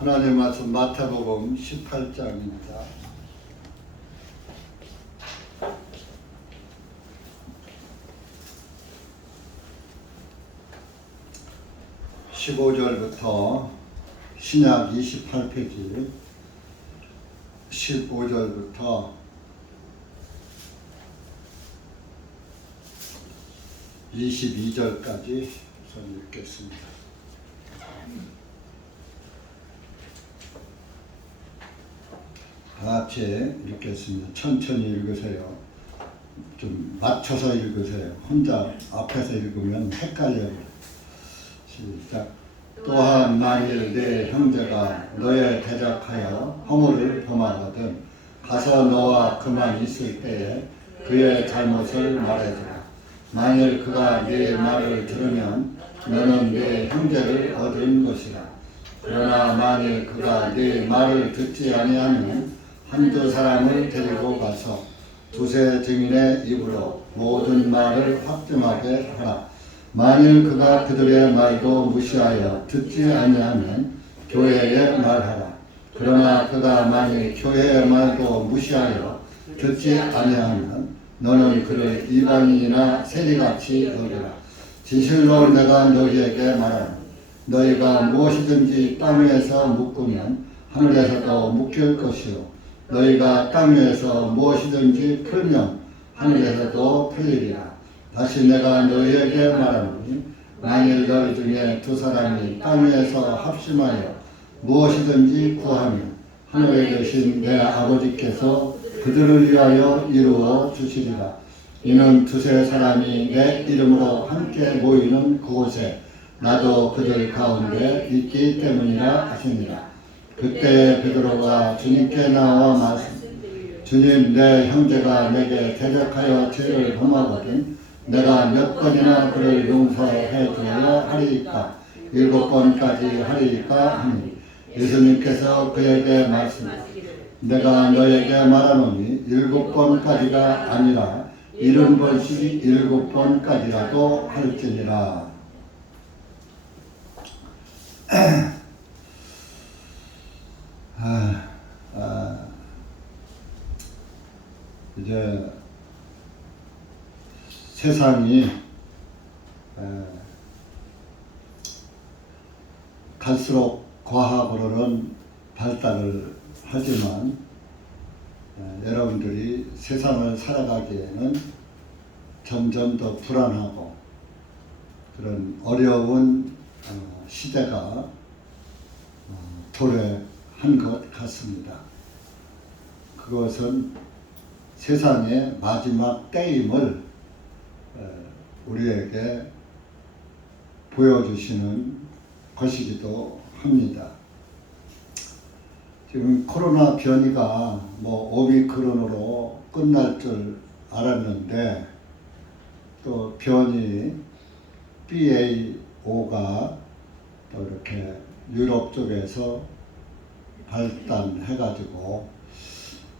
하나님 말씀 마태복음 18장입니다. 15절부터 신약 28페이지 15절부터 22절까지 우선 읽겠습니다. 다 같이 읽겠습니다. 천천히 읽으세요. 좀 맞춰서 읽으세요. 혼자 앞에서 읽으면 헷갈려요. 시작. 또한 만일 네 형제가 너에 대적하여 허물을 범하거든 가서 너와 그만 있을 때에 그의 잘못을 말해주라. 만일 그가 네 말을 들으면 너는 네 형제를 얻은 것이라. 그러나 만일 그가 네 말을 듣지 아니하면 한두 사람을 데리고 가서 두세 증인의 입으로 모든 말을 확증하게 하라. 만일 그가 그들의 말도 무시하여 듣지 아니하면 교회에 말하라. 그러나 그가 만일 교회의 말도 무시하여 듣지 아니하면 너는 그를 이방인이나 세리같이 여기라. 진실로 내가 너희에게 말하노니 너희가 무엇이든지 땅 위에서 묶으면 하늘에서도 묶일 것이요 너희가 땅 위에서 무엇이든지 풀면 하늘에서도 풀리리라. 다시 내가 너희에게 말하노니 만일 너희 중에 두 사람이 땅 위에서 합심하여 무엇이든지 구하면 하늘에 계신 내 아버지께서 그들을 위하여 이루어 주시리라. 이는 두세 사람이 내 이름으로 함께 모이는 그곳에 나도 그들 가운데 있기 때문이라 하시니라. 그때 베드로가 주님께 나와 말씀 주님 내 형제가 내게 대적하여 죄를 범하거든 내가 몇 번이나 그를 용서해 주어야 하리이까 7번까지 하리이까 하니 예수님께서 그에게 말씀하시기를 내가 너에게 말하노니 7번까지가 아니라 70번씩 7번까지라도 할지니라. 이제 세상이 갈수록 과학으로는 발달을 하지만 여러분들이 세상을 살아가기에는 점점 더 불안하고 그런 어려운 시대가 도래한 것 같습니다. 그것은 세상의 마지막 때임을 우리에게 보여주시는 것이기도 합니다. 지금 코로나 변이가 오미크론으로 끝날 줄 알았는데 또 변이 BA.5가 또 이렇게 유럽 쪽에서 발단해가지고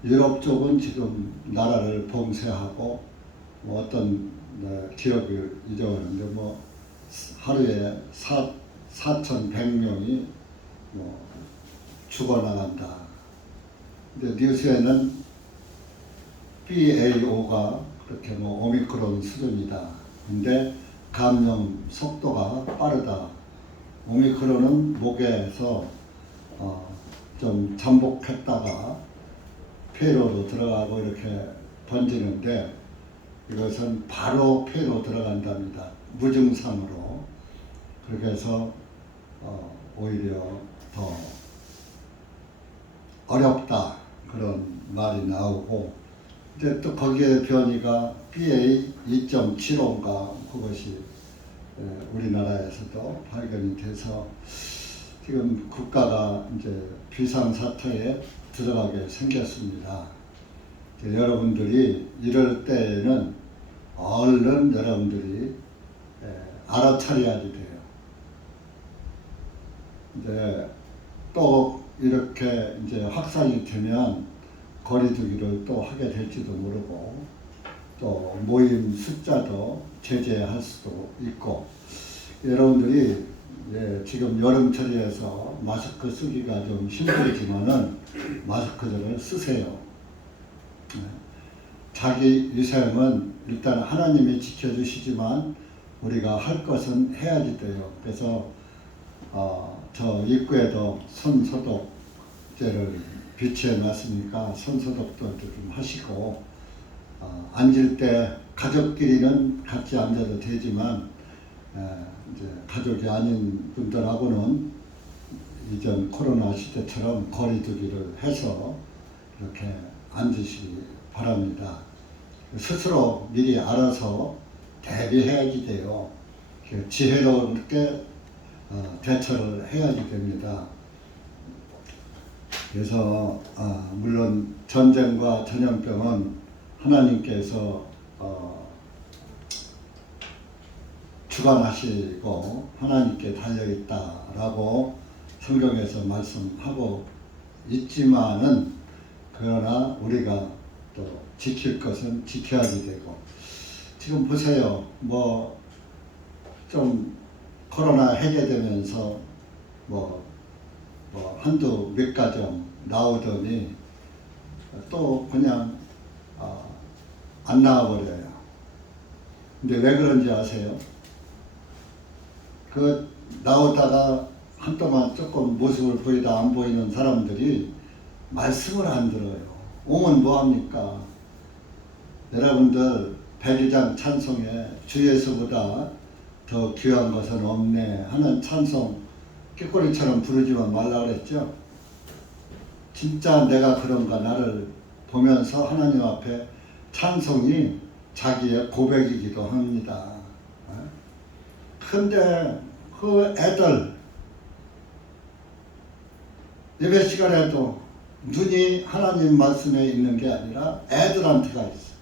유럽 쪽은 지금 나라를 봉쇄하고 어떤 기억을 잊어버렸는데 하루에 4,100명이 죽어나간다. 근데 뉴스에는 BA.5가 그렇게 오미크론 수준이다. 근데 감염 속도가 빠르다. 오미크론은 목에서 좀 잠복했다가 폐로로 들어가고 이렇게 번지는데 이것은 바로 폐로 들어간답니다. 무증상으로. 그렇게 해서 오히려 더 어렵다 그런 말이 나오고 이제 또 거기에 변이가 BA 2.75인가 그것이 우리나라에서도 발견이 돼서 지금 국가가 이제 비상사태에 들어가게 생겼습니다. 여러분들이 이럴 때에는 얼른 여러분들이 알아차려야지 돼요. 이제 또 이렇게 이제 확산이 되면 거리두기를 또 하게 될지도 모르고 또 모임 숫자도 제재할 수도 있고 여러분들이 예, 지금 여름철이라서 마스크 쓰기가 좀 힘들지만은 마스크들을 쓰세요. 예, 자기 위생은 일단 하나님이 지켜주시지만 우리가 할 것은 해야지 돼요. 그래서 저 입구에도 손 소독제를 비치해 놨으니까 손 소독도 좀 하시고, 앉을 때 가족끼리는 같이 앉아도 되지만 이제 가족이 아닌 분들하고는 이전 코로나 시대처럼 거리두기를 해서 이렇게 앉으시기 바랍니다. 스스로 미리 알아서 대비해야지 돼요. 지혜롭게 대처를 해야지 됩니다. 그래서 물론 전쟁과 전염병은 하나님께서 주관하시고 하나님께 달려있다라고 성경에서 말씀하고 있지만은, 그러나 우리가 또 지킬 것은 지켜야지 되고, 지금 보세요. 좀 코로나 해제되면서 한두 몇 가정 나오더니 또 그냥 안 나와버려요. 근데 왜 그런지 아세요? 나오다가 한동안 조금 모습을 보이다 안 보이는 사람들이 말씀을 안 들어요. 오면 뭐합니까? 여러분들 백이장 찬송에 주 예수보다 더 귀한 것은 없네 하는 찬송 꾀꼬리처럼 부르지만 말라 그랬죠. 진짜 내가 그런가 나를 보면서 하나님 앞에 찬송이 자기의 고백이기도 합니다. 근데 그 애들 예배 시간에도 눈이 하나님 말씀에 있는 게 아니라 애들한테가 있어.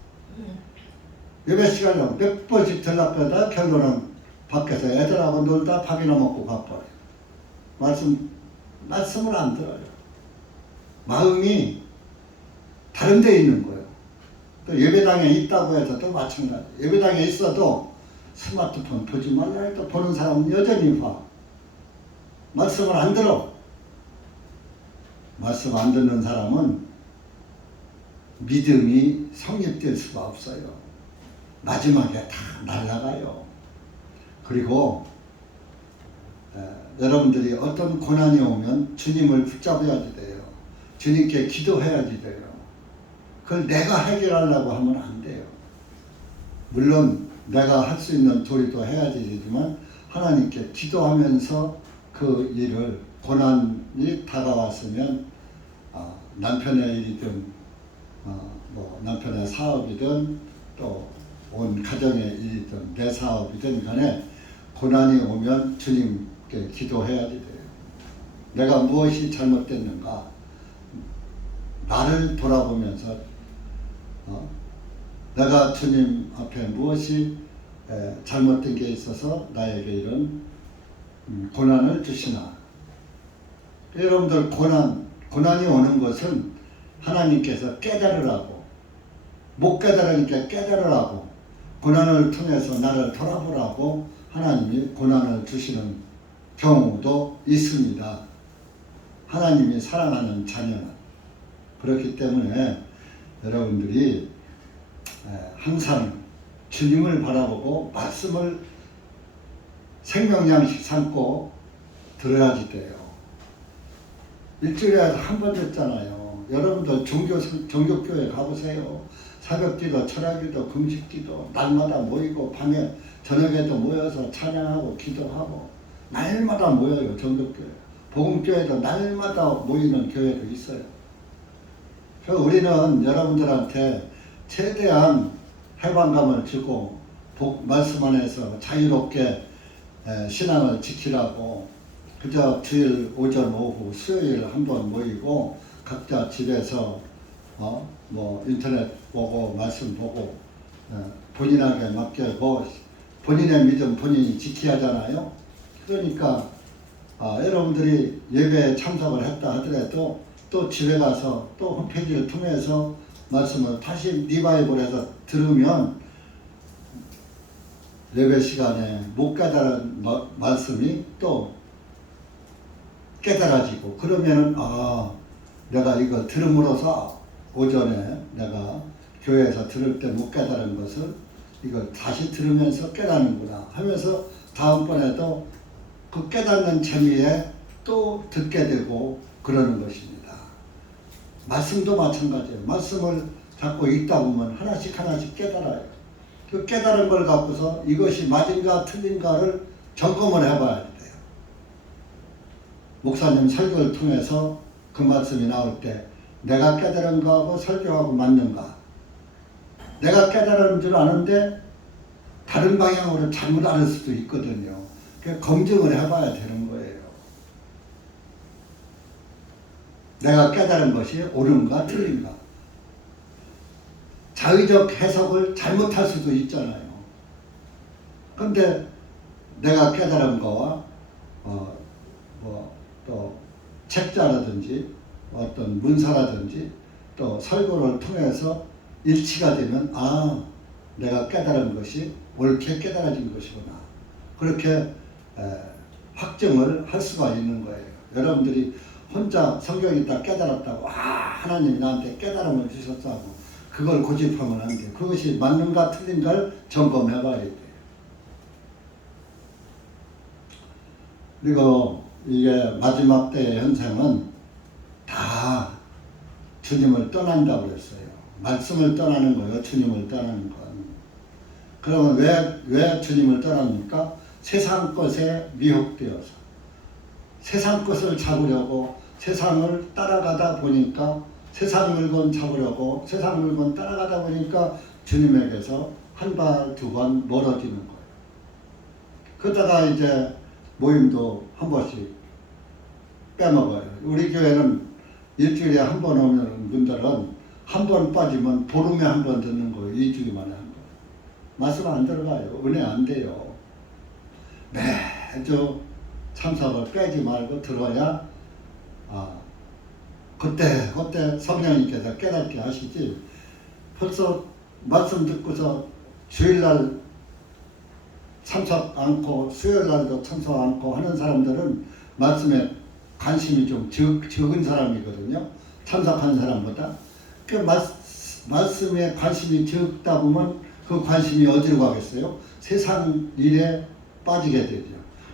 예배 시간에 몇 번씩 들락거리다 결론은 밖에서 애들하고 놀다 밥이나 먹고 가버려요. 말씀을 안 들어요. 마음이 다른 데 있는 거예요. 또 예배당에 있다고 해서 또 마찬가지. 예배당에 있어도 스마트폰 보지 말라 해도 보는 사람은 여전히 봐. 말씀을 안 들어. 말씀 안 듣는 사람은 믿음이 성립될 수가 없어요. 마지막에 다 날아가요. 그리고 여러분들이 어떤 고난이 오면 주님을 붙잡아야지 돼요. 주님께 기도해야지 돼요. 그걸 내가 해결하려고 하면 안 돼요. 물론 내가 할 수 있는 도리도 해야지 되지만 하나님께 기도하면서 그 일을, 고난이 다가왔으면 남편의 일이든 남편의 사업이든 또 온 가정의 일이든 내 사업이든 간에 고난이 오면 주님께 기도해야지 돼요. 내가 무엇이 잘못됐는가, 나를 돌아보면서 내가 주님 앞에 무엇이 잘못된 게 있어서 나에게 이런 고난을 주시나. 여러분들 고난이 오는 것은 하나님께서 깨달으라고, 못 깨달으니까 깨달으라고, 고난을 통해서 나를 돌아보라고 하나님이 고난을 주시는 경우도 있습니다. 하나님이 사랑하는 자녀는. 그렇기 때문에 여러분들이 항상 주님을 바라보고 말씀을 생명양식 삼고 들어야지 돼요. 일주일에 한 번 됐잖아요. 여러분들 종교교회 가보세요. 새벽기도, 철학기도, 금식기도 날마다 모이고 밤에 저녁에도 모여서 찬양하고 기도하고 날마다 모여요. 종교교회. 복음교회도 날마다 모이는 교회도 있어요. 그래서 우리는 여러분들한테 최대한 해방감을 주고 말씀 안에서 자유롭게 신앙을 지키라고, 그저 주일 오전 오후 수요일 한번 모이고 각자 집에서 인터넷 보고 말씀 보고 본인에게 맡겨고, 본인의 믿음 본인이 지켜야 하잖아요. 그러니까 여러분들이 예배에 참석을 했다 하더라도 또 집에 가서 또 홈페이지를 통해서 말씀을 다시 리바이벌해서 들으면 예배 시간에 못 깨달은 말씀이 또 깨달아지고, 그러면은 내가 이거 들음으로써 오전에 내가 교회에서 들을 때 못 깨달은 것을 이걸 다시 들으면서 깨닫는구나 하면서 다음번에도 그 깨닫는 재미에 또 듣게 되고 그러는 것입니다. 말씀도 마찬가지예요. 말씀을 자꾸 읽다 보면 하나씩 하나씩 깨달아요. 그 깨달은 걸 갖고서 이것이 맞은가 틀린가를 점검을 해봐야 돼요. 목사님 설교를 통해서 그 말씀이 나올 때 내가 깨달은 거하고 설교하고 맞는가? 내가 깨달은 줄 아는데 다른 방향으로 잘못 알을 수도 있거든요. 그러니까 검증을 해봐야 되는 거예요. 내가 깨달은 것이 옳은가 틀린가. 자의적 해석을 잘못할 수도 있잖아요. 근데 내가 깨달은 거와 또 책자라든지 어떤 문서라든지 또 설교를 통해서 일치가 되면 내가 깨달은 것이 옳게 깨달아진 것이구나. 그렇게 확정을 할 수가 있는 거예요. 여러분들이 혼자 성경 읽다 깨달았다고 하나님이 나한테 깨달음을 주셨다고 그걸 고집하면 안 돼요. 그것이 맞는가 틀린가를 점검해 봐야 돼요. 그리고 이게 마지막 때의 현상은 다 주님을 떠난다고 그랬어요. 말씀을 떠나는 거예요. 주님을 떠나는 건. 그러면 왜 주님을 떠납니까? 세상 것에 미혹되어서 세상 것을 잡으려고 세상을 따라가다 보니까 세상 물건 잡으려고 세상 물건 따라가다 보니까 주님에게서 한 발, 두 번 멀어지는 거예요. 그러다가 이제 모임도 한 번씩 빼먹어요. 우리 교회는 일주일에 한 번 오는 분들은 한 번 빠지면 보름에 한 번 듣는 거예요. 2주일 만에 한 번. 말씀 안 들어가요. 은혜 안 돼요. 매주 참석을 빼지 말고 들어야 그때 성령님께서 깨닫게 하시지. 벌써 말씀 듣고서 주일날 참석 않고 수요일날도 참석 않고 하는 사람들은 말씀에 관심이 좀 적은 사람이거든요. 참석하는 사람보다. 그 말씀에 관심이 적다 보면 그 관심이 어디로 가겠어요? 세상 일에 빠지게 되죠.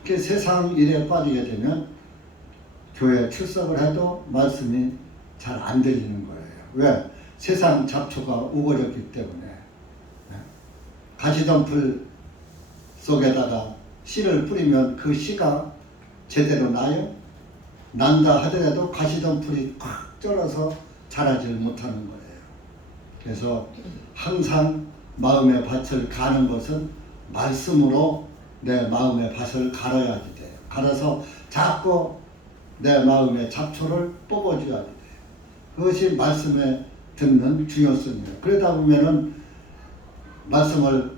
그 세상 일에 빠지게 되면 교회에 출석을 해도 말씀이 잘 안 들리는 거예요. 왜? 세상 잡초가 우거졌기 때문에. 가시덤불 속에다가 씨를 뿌리면 그 씨가 제대로 나요? 난다 하더라도 가시덤불이 꽉 쩔어서 자라지를 못하는 거예요. 그래서 항상 마음의 밭을 가는 것은 말씀으로 내 마음의 밭을 갈아야지 돼요. 갈아서 자꾸 내 마음의 잡초를 뽑아줘야 돼요. 그것이 말씀에 듣는 중요성이에요. 그러다 보면은 말씀을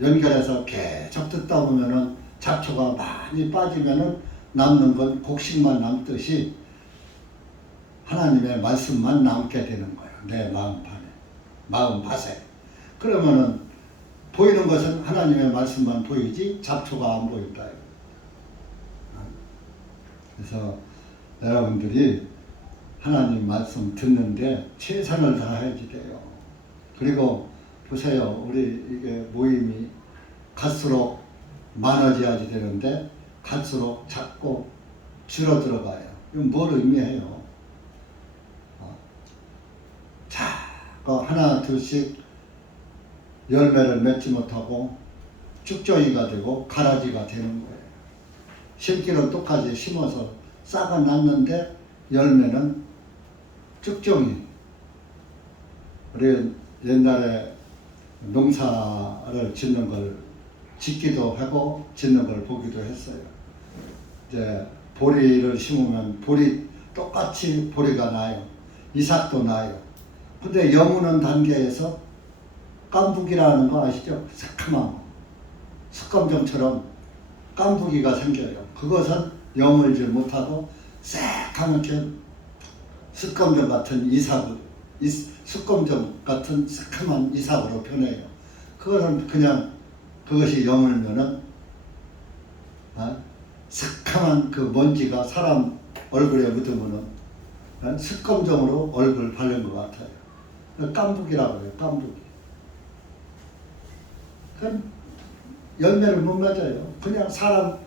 연결해서 계속 듣다 보면은 잡초가 많이 빠지면은 남는 건 곡식만 남듯이 하나님의 말씀만 남게 되는 거예요. 내 마음 밭에. 그러면은 보이는 것은 하나님의 말씀만 보이지 잡초가 안 보인다. 그래서 여러분들이 하나님 말씀 듣는데 최선을 다해야지 돼요. 그리고 보세요. 우리 이게 모임이 갈수록 많아져야지 되는데 갈수록 자꾸 줄어들어가요. 이건 뭘 의미해요? 자꾸 하나 둘씩 열매를 맺지 못하고 쭉정이가 되고 가라지가 되는 거예요. 심기는 똑같이 심어서 싹은 났는데 열매는 쭉정이. 우리 옛날에 농사를 짓는 걸 짓기도 하고 짓는 걸 보기도 했어요. 이제 보리를 심으면 똑같이 보리가 나요. 이삭도 나요. 근데 여무는 단계에서 깐부기라는 거 아시죠? 새카만 거. 숯검정처럼 깐부기가 생겨요. 그것은 여물질 못하고 새카맣게 숯검정 같은 숯검정 같은 새카만 이삭으로 변해요. 그것은 그냥 그것이 여물면은 새카만 그 먼지가 사람 얼굴에 묻으면은 습검정으로 얼굴 바른 것 같아요. 깐북이라고 해요. 깐북이. 그건 열매를 못 맺어요. 그냥 사람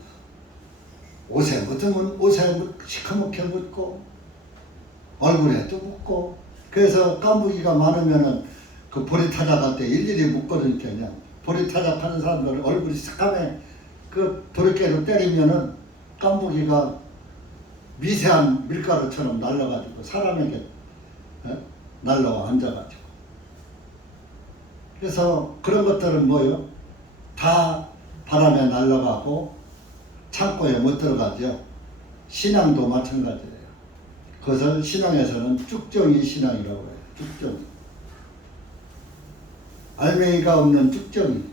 옷에 묻으면 옷에 시커멓게 묻고 얼굴에도 묻고, 그래서 깐부기가 많으면은 그 보리타작 할 때 일일이 묻거든요. 그냥 보리타작 하는 사람들 얼굴이 새까매, 그 도리깨로 때리면은 깐부기가 미세한 밀가루처럼 날라가지고 사람에게 날라와 앉아가지고. 그래서 그런 것들은 뭐요? 다 바람에 날아가고 창고에 못 들어가죠. 신앙도 마찬가지예요. 그것을 신앙에서는 쭉정이 신앙이라고 해요. 쭉정이. 알맹이가 없는 쭉정이.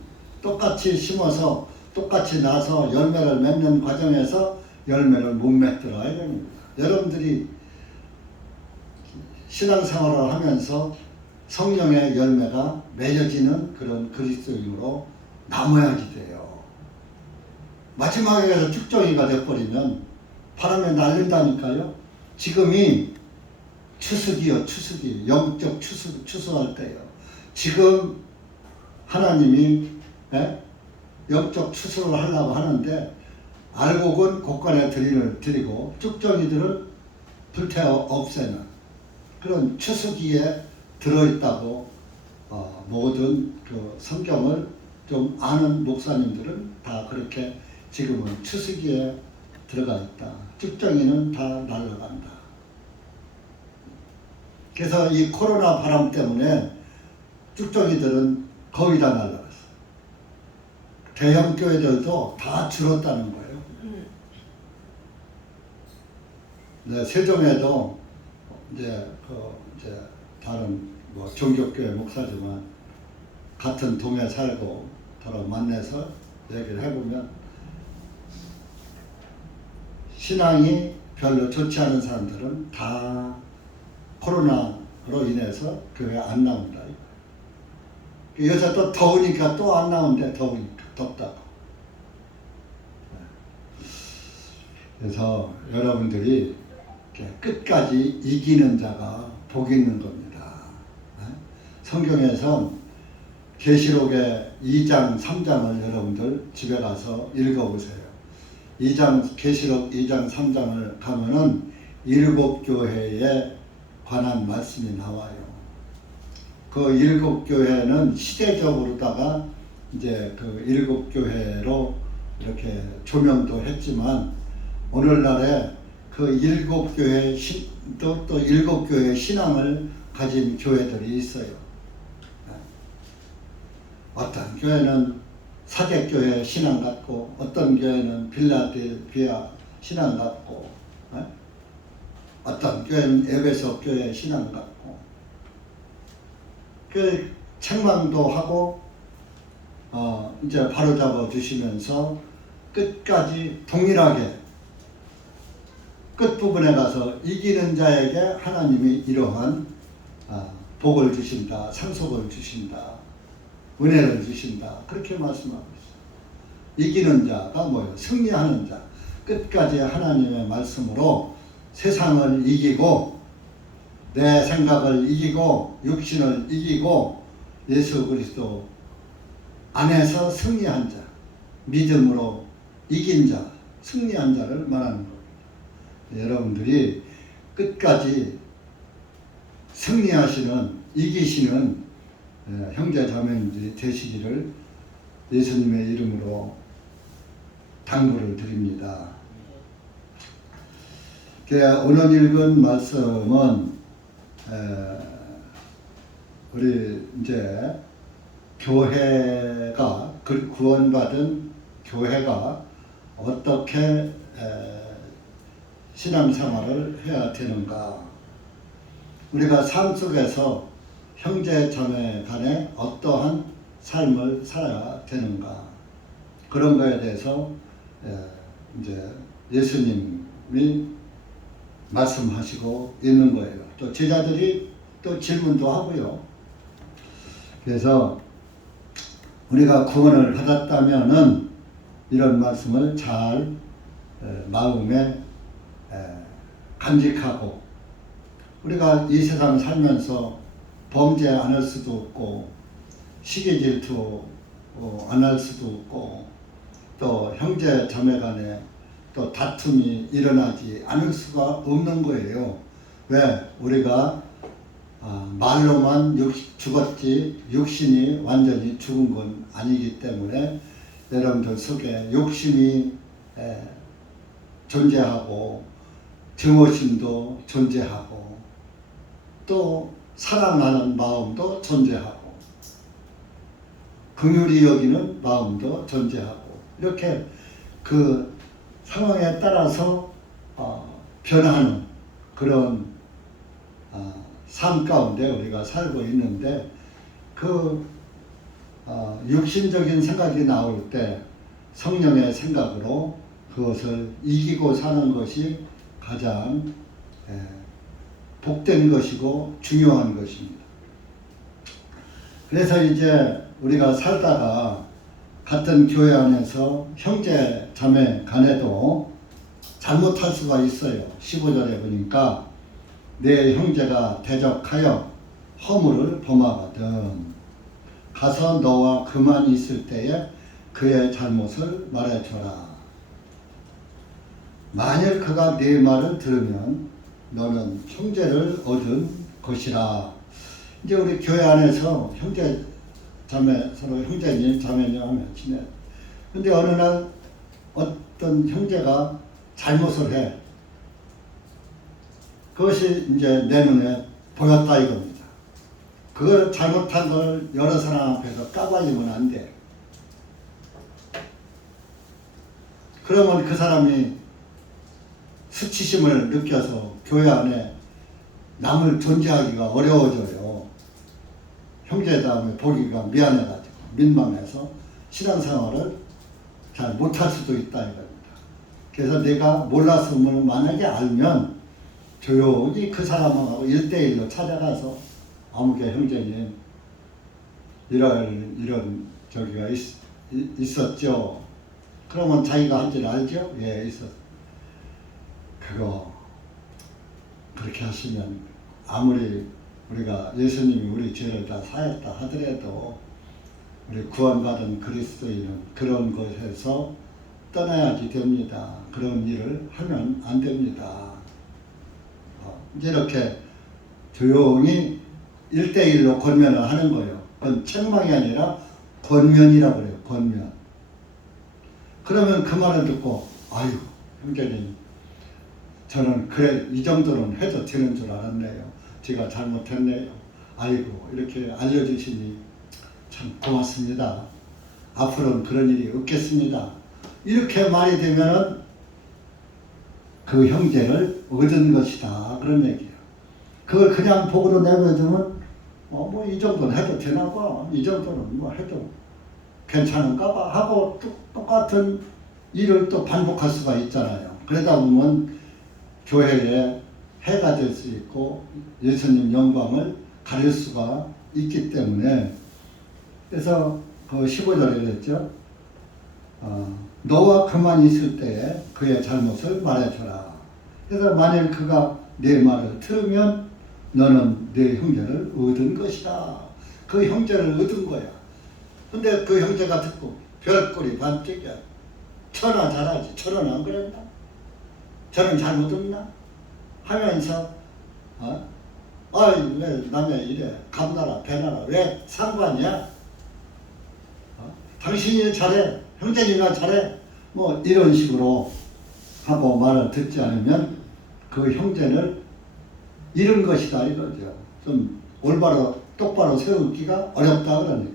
똑같이 심어서 똑같이 나서 열매를 맺는 과정에서 열매를 못 맺더라 이겁니다. 여러분들이 신앙생활을 하면서 성령의 열매가 맺어지는 그런 그리스도인으로 남아야지 돼요. 마지막에 가서 쭉정이가 돼버리면 바람에 날린다니까요. 지금이 추수기요, 추수기. 영적 추수할 때요. 지금 하나님이 영적 추수를 하려고 하는데, 알곡은 곳간에 드리고 쭉정이들은 불태워 없애는 그런 추수기에 들어있다고 모든 그 성경을 좀 아는 목사님들은 다 그렇게 지금은 추수기에 들어가 있다. 쭉정이는 다 날아간다. 그래서 이 코로나 바람 때문에 쭉정이들은 거의 다 날아갔어. 대형 교회들도 다 줄었다는 거예요. 네, 세종에도 이제 다른 뭐 종교교회 목사지만 같은 동에 살고 서로 만나서 얘기를 해보면 신앙이 별로 좋지 않은 사람들은 다 코로나로 인해서 교회 안 나온다. 요새 또 더우니까 또 안 나온대. 더우니까 덥다고. 그래서 여러분들이 끝까지 이기는 자가 복 있는 겁니다. 성경에서 계시록의 2장, 3장을 여러분들 집에 가서 읽어보세요. 계시록 2장, 3장을 가면은 7교회에 관한 말씀이 나와요. 그 7교회는 시대적으로다가 이제 그 7교회로 이렇게 조명도 했지만, 오늘날에 그 7교회 또 7교회 신앙을 가진 교회들이 있어요. 어떤 교회는 사대교회 신앙 같고, 어떤 교회는 빌라델비아 신앙 같고, 어떤 교회는 에베소 교회 신앙 같고, 그 책망도 하고 이제 바로잡아 주시면서 끝까지 동일하게 끝부분에 가서 이기는 자에게 하나님이 이러한 복을 주신다, 상속을 주신다, 은혜를 주신다, 그렇게 말씀하고 있어요. 이기는 자가 뭐예요? 승리하는 자. 끝까지 하나님의 말씀으로 세상을 이기고, 내 생각을 이기고, 육신을 이기고, 예수 그리스도 안에서 승리한 자, 믿음으로 이긴 자, 승리한 자를 말하는 겁니다. 여러분들이 끝까지 승리하시는, 이기시는 형제 자매님들이 되시기를 예수님의 이름으로 당부를 드립니다. 오늘 읽은 말씀은 우리 이제 교회가, 구원받은 교회가 어떻게 신앙생활을 해야 되는가, 우리가 삶 속에서 형제 자매 간에 어떠한 삶을 살아야 되는가, 그런 거에 대해서 이제 예수님이 말씀하시고 있는 거예요. 또 제자들이 또 질문도 하고요. 그래서 우리가 구원을 받았다면은 이런 말씀을 잘 마음에 간직하고 우리가 이 세상 살면서 범죄 안 할 수도 없고 시기 질투 안 할 수도 없고 또 형제 자매 간에 또 다툼이 일어나지 않을 수가 없는 거예요. 왜? 우리가 말로만 죽었지 육신이 완전히 죽은 건 아니기 때문에 여러분들 속에 욕심이 존재하고 증오심도 존재하고 또 사랑하는 마음도 존재하고 긍휼히 여기는 마음도 존재하고 이렇게 그 상황에 따라서 변하는 그런 삶 가운데 우리가 살고 있는데 그 육신적인 생각이 나올 때 성령의 생각으로 그것을 이기고 사는 것이 가장 복된 것이고 중요한 것입니다. 그래서 이제 우리가 살다가 같은 교회 안에서 형제 자매 간에도 잘못할 수가 있어요. 15절에 보니까 내 형제가 대적하여 허물을 범하거든 가서 너와 그만 있을 때에 그의 잘못을 말해줘라. 만일 그가 네 말을 들으면 너는 형제를 얻은 것이라. 이제 우리 교회 안에서 형제 자매 서로 형제님 자매님 하며 지내. 근데 어느 날 어떤 형제가 잘못을 해. 그것이 이제 내 눈에 보였다 이겁니다. 그 잘못한 걸 여러 사람 앞에서 까발리면 안 돼. 그러면 그 사람이 수치심을 느껴서 교회 안에 남을 존재하기가 어려워져요. 형제 다음에 보기가 미안해가지고 민망해서 신앙생활을 잘 못할 수도 있다 이겁니다. 그래서 내가 몰랐음을 만약에 알면 조용히 그 사람하고 1대1로 찾아가서 아무개 형제님 이런 저기가 있었죠. 그러면 자기가 한 줄 알죠? 예, 있었어요. 그거 그렇게 하시면 아무리 우리가 예수님이 우리 죄를 다 사했다 하더라도 우리 구원받은 그리스도인은 그런 것에서 떠나야지 됩니다. 그런 일을 하면 안 됩니다. 이제 이렇게 조용히 1대1로 권면을 하는 거예요. 그건 책망이 아니라 권면이라고 그래요. 권면. 그러면 그 말을 듣고 아유 형제님 저는 그래 이 정도는 해도 되는 줄 알았네요. 제가 잘못했네요. 아이고 이렇게 알려주시니 참 고맙습니다. 앞으로는 그런 일이 없겠습니다. 이렇게 말이 되면은 그 형제를 얻은 것이다 그런 얘기예요. 그걸 그냥 복으로 내버려두면 뭐 이 정도는 해도 되나 봐. 이 정도는 뭐 해도 괜찮은가 봐 하고 똑같은 일을 또 반복할 수가 있잖아요. 그러다 보면 교회에 해가 될 수 있고 예수님 영광을 가릴 수가 있기 때문에 그래서 그 15절에 그랬죠. 너와 그만 있을 때에 그의 잘못을 말해줘라. 그래서 만일 그가 내 말을 들으면 너는 내 형제를 얻은 것이다. 그 형제를 얻은 거야. 근데 그 형제가 듣고 별꼴이 반짝이야. 천하 잘하지. 저는 안 그랬나? 저는 잘못했나? 하면서 왜 남의 일에 감나라 배나라 왜 상관이야? 당신이 잘해. 형제님이나 잘해. 뭐 이런 식으로 하고 말을 듣지 않으면 그 형제를 잃은 것이다 이거죠. 좀 올바로 똑바로 세우기가 어렵다 그러니.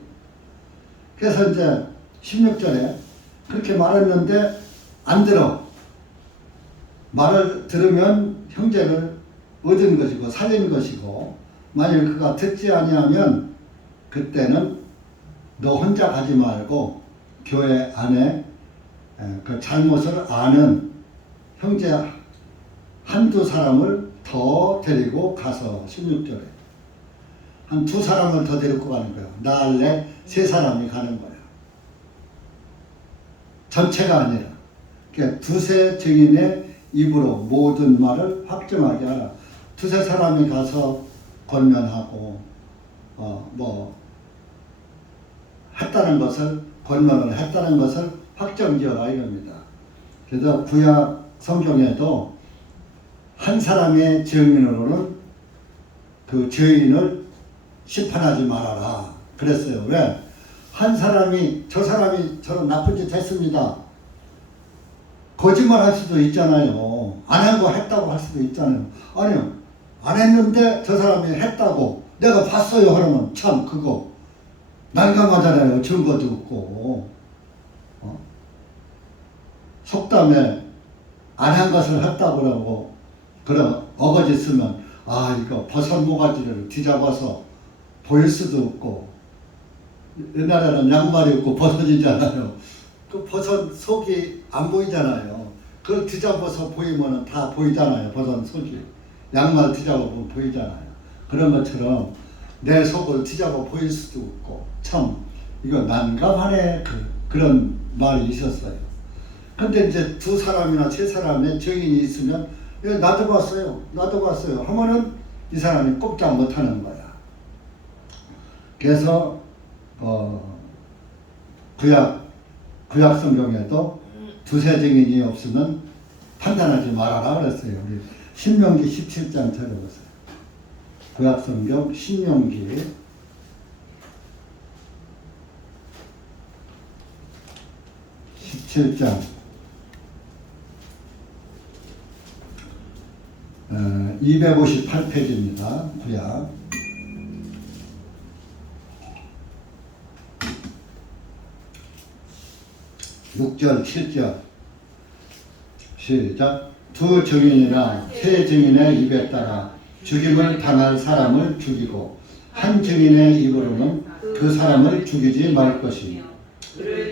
그래서 이제 16절에 그렇게 말했는데 안 들어. 말을 들으면 형제를 얻은 것이고 살린 것이고 만일 그가 듣지 아니하면 그때는 너 혼자 가지 말고 교회 안에 그 잘못을 아는 형제 한두 사람을 더 데리고 가서 16절에 한 두 사람을 더 데리고 가는 거야. 나 할래 3사람이 가는 거야. 전체가 아니라 그러니까 두세 증인의 입으로 모든 말을 확정하게 하라. 두세 사람이 가서 권면하고 뭐 했다는 것을 권면을 했다는 것을 확정지어라 이겁니다. 그래서 구약 성경에도 한 사람의 증인으로는 그 죄인을 심판하지 말아라 그랬어요. 왜? 한 사람이 저 사람이 저런 나쁜 짓 했습니다. 거짓말 할 수도 있잖아요. 안 한 거 했다고 할 수도 있잖아요. 아니요. 안 했는데 저 사람이 했다고 내가 봤어요 하면 참 그거 난감하잖아요. 증거도 없고. 속담에 안 한 것을 했다고 그러고 그런 어거지 쓰면 이거 버섯 모가지를 뒤잡아서 보일 수도 없고 옛날에는 양말이 없고 버섯이잖아요. 그 버섯 속이 안 보이잖아요. 그걸 뒤잡아서 보이면 다 보이잖아요. 버섯 속이. 양말 뒤잡아보면 보이잖아요. 그런 것처럼 내 속을 뒤잡아 보일 수도 없고 참 이거 난감하네 그런 말이 있었어요. 근데 이제 두 사람이나 세 사람의 증인이 있으면 나도 봤어요 하면은 이 사람이 꼼짝 못하는 거야. 그래서 구약 성경에도 두세 증인이 없으면 판단하지 말아라 그랬어요. 우리 신명기 17장 찾아보세요. 구약 성경 신명기 17장 258페이지입니다. 구약 6절 7절 시작. 두 증인이나 세 증인의 입에 따라 죽임을 당할 사람을 죽이고 한 증인의 입으로는 그 사람을 죽이지 말 것이며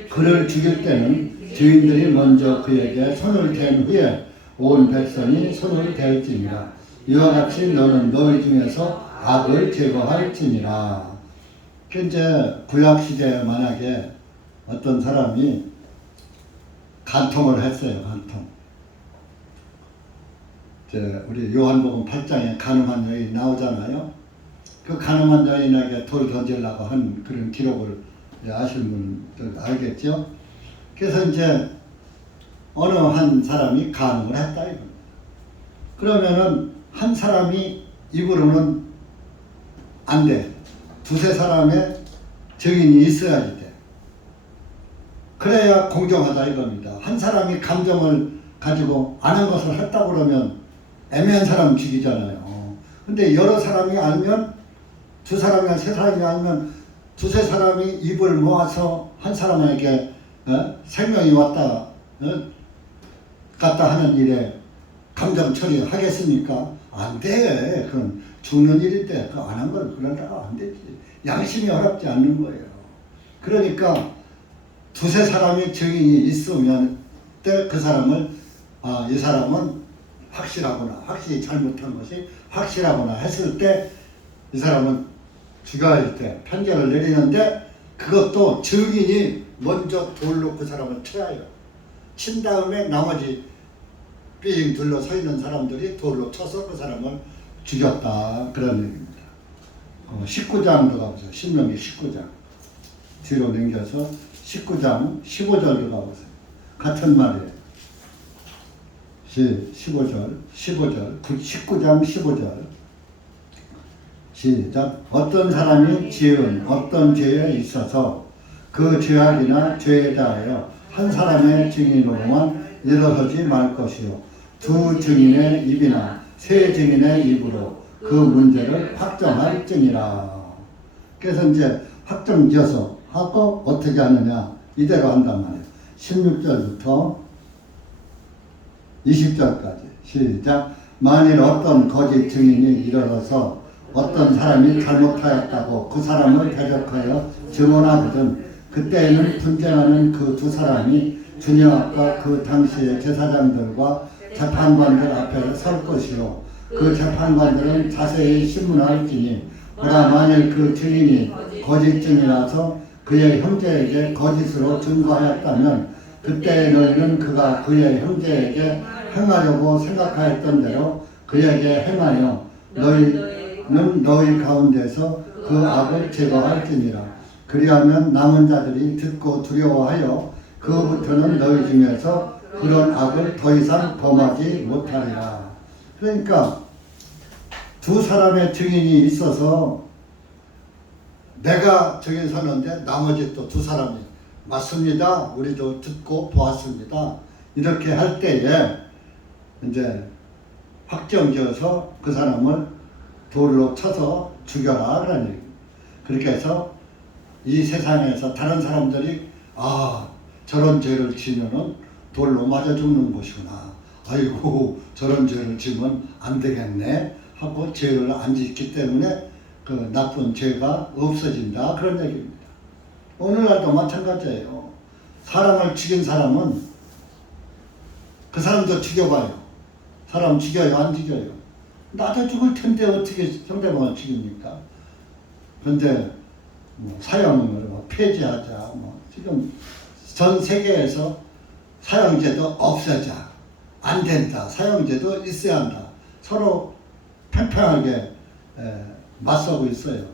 그를 죽일 때는 증인들이 먼저 그에게 손을 댄 후에 온 백성이 손을 댈지니라. 이와 같이 너는 너희 중에서 악을 제거할지니라. 이제 구약 시대에 만약에 어떤 사람이 간통을 했어요. 간통. 우리 요한복음 8장에 간음한 여인 나오잖아요. 그 간음한 여인에게 돌 던지려고 한 그런 기록을 아시는 분들 알겠죠? 그래서 이제 어느 한 사람이 간음을 했다 이겁니다. 그러면은 한 사람이 입으로는 안 돼. 두세 사람의 증인이 있어야지 돼. 그래야 공정하다 이겁니다. 한 사람이 감정을 가지고 안 한 것을 했다고 그러면 애매한 사람 죽이잖아요. 근데 여러 사람이 알면 두 사람이나 세 사람이 알면 두세 사람이 입을 모아서 한 사람에게 생명이 왔다 갔다 하는 일에 감정 처리하겠습니까? 안 돼. 그건 죽는 일인데 그 안 한 걸 그러다가 안 되지. 양심이 허락지 않는 거예요. 그러니까 두세 사람의 증인이 있으면 그 사람을 이 사람은 확실하구나, 확실히 잘못한 것이 확실하구나 했을 때 이 사람은 죽여야 할 때 판결을 내리는데 그것도 증인이 먼저 돌로 그 사람을 쳐야 해요. 친 다음에 나머지 삥 둘러 서 있는 사람들이 돌로 쳐서 그 사람을 죽였다 그런 얘기입니다. 19장도 가보세요. 신명기 19장 뒤로 넘겨서 19장 15절로 가보세요. 같은 말이에요. 15절 19장 15절 시작. 어떤 사람이 지은 어떤 죄에 있어서 그 죄악이나 죄에 대하여 한 사람의 증인으로만 일어서지 말 것이요 두 증인의 입이나 세 증인의 입으로 그 문제를 확정할지니라. 그래서 이제 확정지어서 하고 어떻게 하느냐 이대로 한단 말이에요. 16절부터 20절까지 시작. 만일 어떤 거짓 증인이 일어나서 어떤 사람이 잘못하였다고 그 사람을 대적하여 증언하거든 그때에는 분쟁하는 그 두 사람이 주님 앞과 그 당시의 제사장들과 재판관들 앞에 설 것이요 그 재판관들은 자세히 신문할지니 보라 만일 그 증인이 거짓 증이라서 그의 형제에게 거짓으로 증거하였다면 그때 너희는 그가 그의 형제에게 행하려고 생각하였던 대로 그에게 행하여 너희는 너희 가운데서 그 악을 제거할지니라. 그리하면 남은 자들이 듣고 두려워하여 그부터는 너희 중에서 그런 악을 더 이상 범하지 못하리라. 그러니까 두 사람의 증인이 있어서 내가 증인 서는데 나머지 또 두 사람이 맞습니다. 우리도 듣고 보았습니다. 이렇게 할 때에 이제 확정지어서 그 사람을 돌로 쳐서 죽여라 그런 얘기. 그렇게 해서 이 세상에서 다른 사람들이 저런 죄를 지면은 돌로 맞아 죽는 것이구나. 아이고 저런 죄를 지면 안 되겠네 하고 죄를 안 짓기 때문에 그 나쁜 죄가 없어진다 그런 얘기입니다. 오늘날도 마찬가지예요. 사람을 죽인 사람은 그 사람도 죽여봐요. 사람 죽여요 안 죽여요? 나도 죽을 텐데 어떻게 상대방을 죽입니까? 그런데 뭐 사형을 폐지하자 지금 전 세계에서 사형제도 없애자. 안 된다. 사형제도 있어야 한다. 서로 팽팽하게 맞서고 있어요.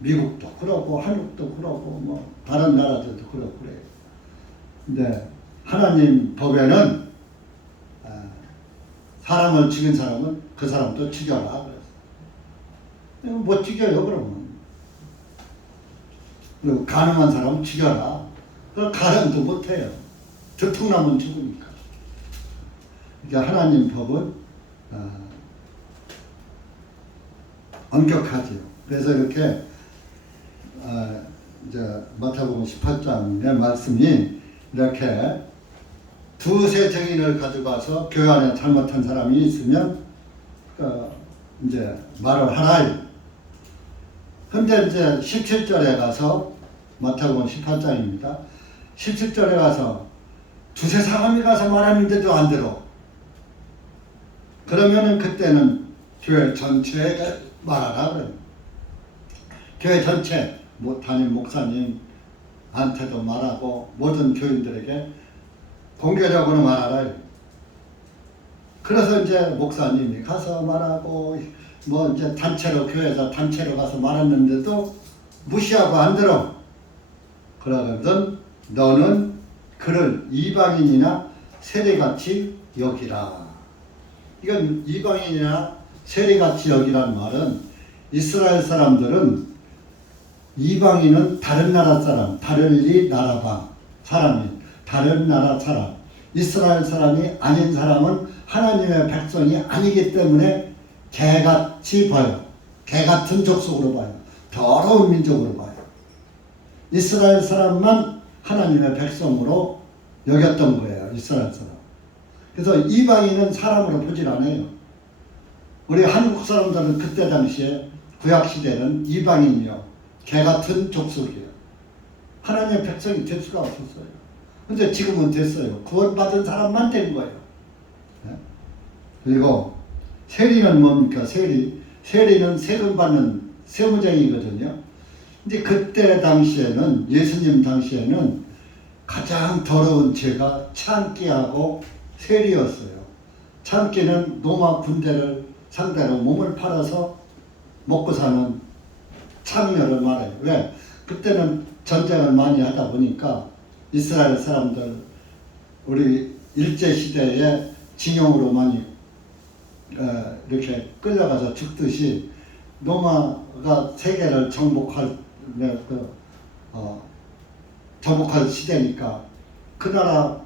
미국도 그러고 한국도 그러고 뭐 다른 나라들도 그러고 그래요. 근데 하나님 법에는 사람을 죽인 사람은 그 사람도 죽여라 그랬어요. 못 죽여요 그러면. 그리고 가능한 사람은 죽여라. 가능도 못해요. 들통나면 죽으니까. 그러니까 하나님 법은 엄격하지요. 그래서 이렇게 이제 마태복음 18장의 말씀이 이렇게 두세 증인을 가져가서 교회 안에 잘못한 사람이 있으면 이제 말을 하라. 근데 이제 17절에 가서 마태복음 18장입니다. 17절에 가서 두세 사람이 가서 말하는데도 안 들어. 그러면은 그때는 교회 전체에 말하라 그래요. 교회 전체 담임 목사님한테도 말하고 모든 교인들에게 공개적으로 말하라. 그래서 이제 목사님이 가서 말하고 뭐 이제 단체로 교회에서 단체로 가서 말했는데도 무시하고 안 들어. 그러거든 너는 그를 이방인이나 세리같이 여기라. 이건 이방인이나 세리같이 여기란 말은 이스라엘 사람들은 이방인은 다른 나라 사람, 다른 나라 사람이 다른 나라 사람, 이스라엘 사람이 아닌 사람은 하나님의 백성이 아니기 때문에 개같이 봐요. 개 같은 족속으로 봐요. 더러운 민족으로 봐요. 이스라엘 사람만 하나님의 백성으로 여겼던 거예요. 이스라엘 사람. 그래서 이방인은 사람으로 보질 않아요. 우리 한국 사람들은 그때 당시에 구약시대는 이방인이요. 개같은 족속이에요. 하나님의 백성이 될 수가 없었어요. 근데 지금은 됐어요. 구원받은 사람만 된 거예요. 네? 그리고 세리는 뭡니까? 세리는 세금 받는 세무쟁이거든요. 근데 그때 당시에는 예수님 당시에는 가장 더러운 죄가 창기하고 세리였어요. 창기는 로마 군대를 상대로 몸을 팔아서 먹고 사는 창녀를 말해요. 왜? 그때는 전쟁을 많이 하다 보니까 이스라엘 사람들 우리 일제시대에 징용으로 많이 이렇게 끌려가서 죽듯이 로마가 세계를 정복할 시대니까 그 나라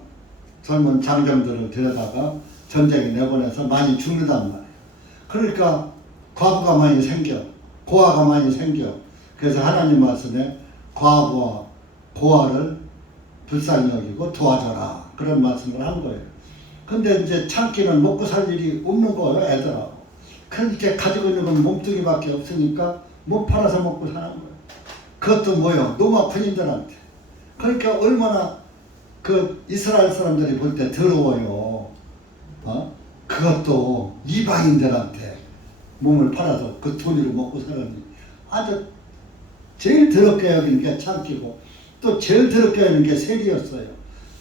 젊은 장정들을 데려다가 전쟁에 내보내서 많이 죽는단 말이에요. 그러니까 과부가 많이 생겨. 고아가 많이 생겨. 그래서 하나님 말씀에 과부와 고아를 불쌍히 여기고 도와줘라. 그런 말씀을 한 거예요. 근데 이제 참기는 먹고 살 일이 없는 거예요, 애들하고. 그렇게 가지고 있는 건 몸뚱이밖에 없으니까 못 팔아서 먹고 사는 거예요. 그것도 뭐요? 로마 군인들한테. 그러니까 얼마나 그 이스라엘 사람들이 볼 때 더러워요. 그것도 이방인들한테 몸을 팔아서 그 돈으로 먹고 살았니. 아주 제일 더럽게 여기는 게 참기고 또 제일 더럽게 여기는 게 세리였어요.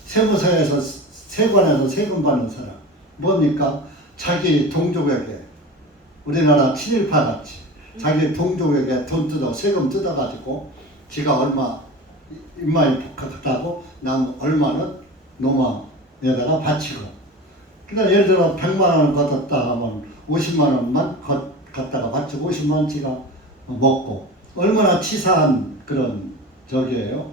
세무서에서 세관에서 세금 받는 사람. 뭡니까? 자기 동족에게, 우리나라 친일파 같이 자기 동족에게 돈 뜯어 세금 뜯어가지고 지가 얼마 입마에 복학했다고 남 얼마는 노마에다가 바치고, 그러니까 예를 들어 100만 원을 걷었다 하면 50만 원만 갖다가 바치고 50만 원 지가 먹고, 얼마나 치사한 그런 저기예요.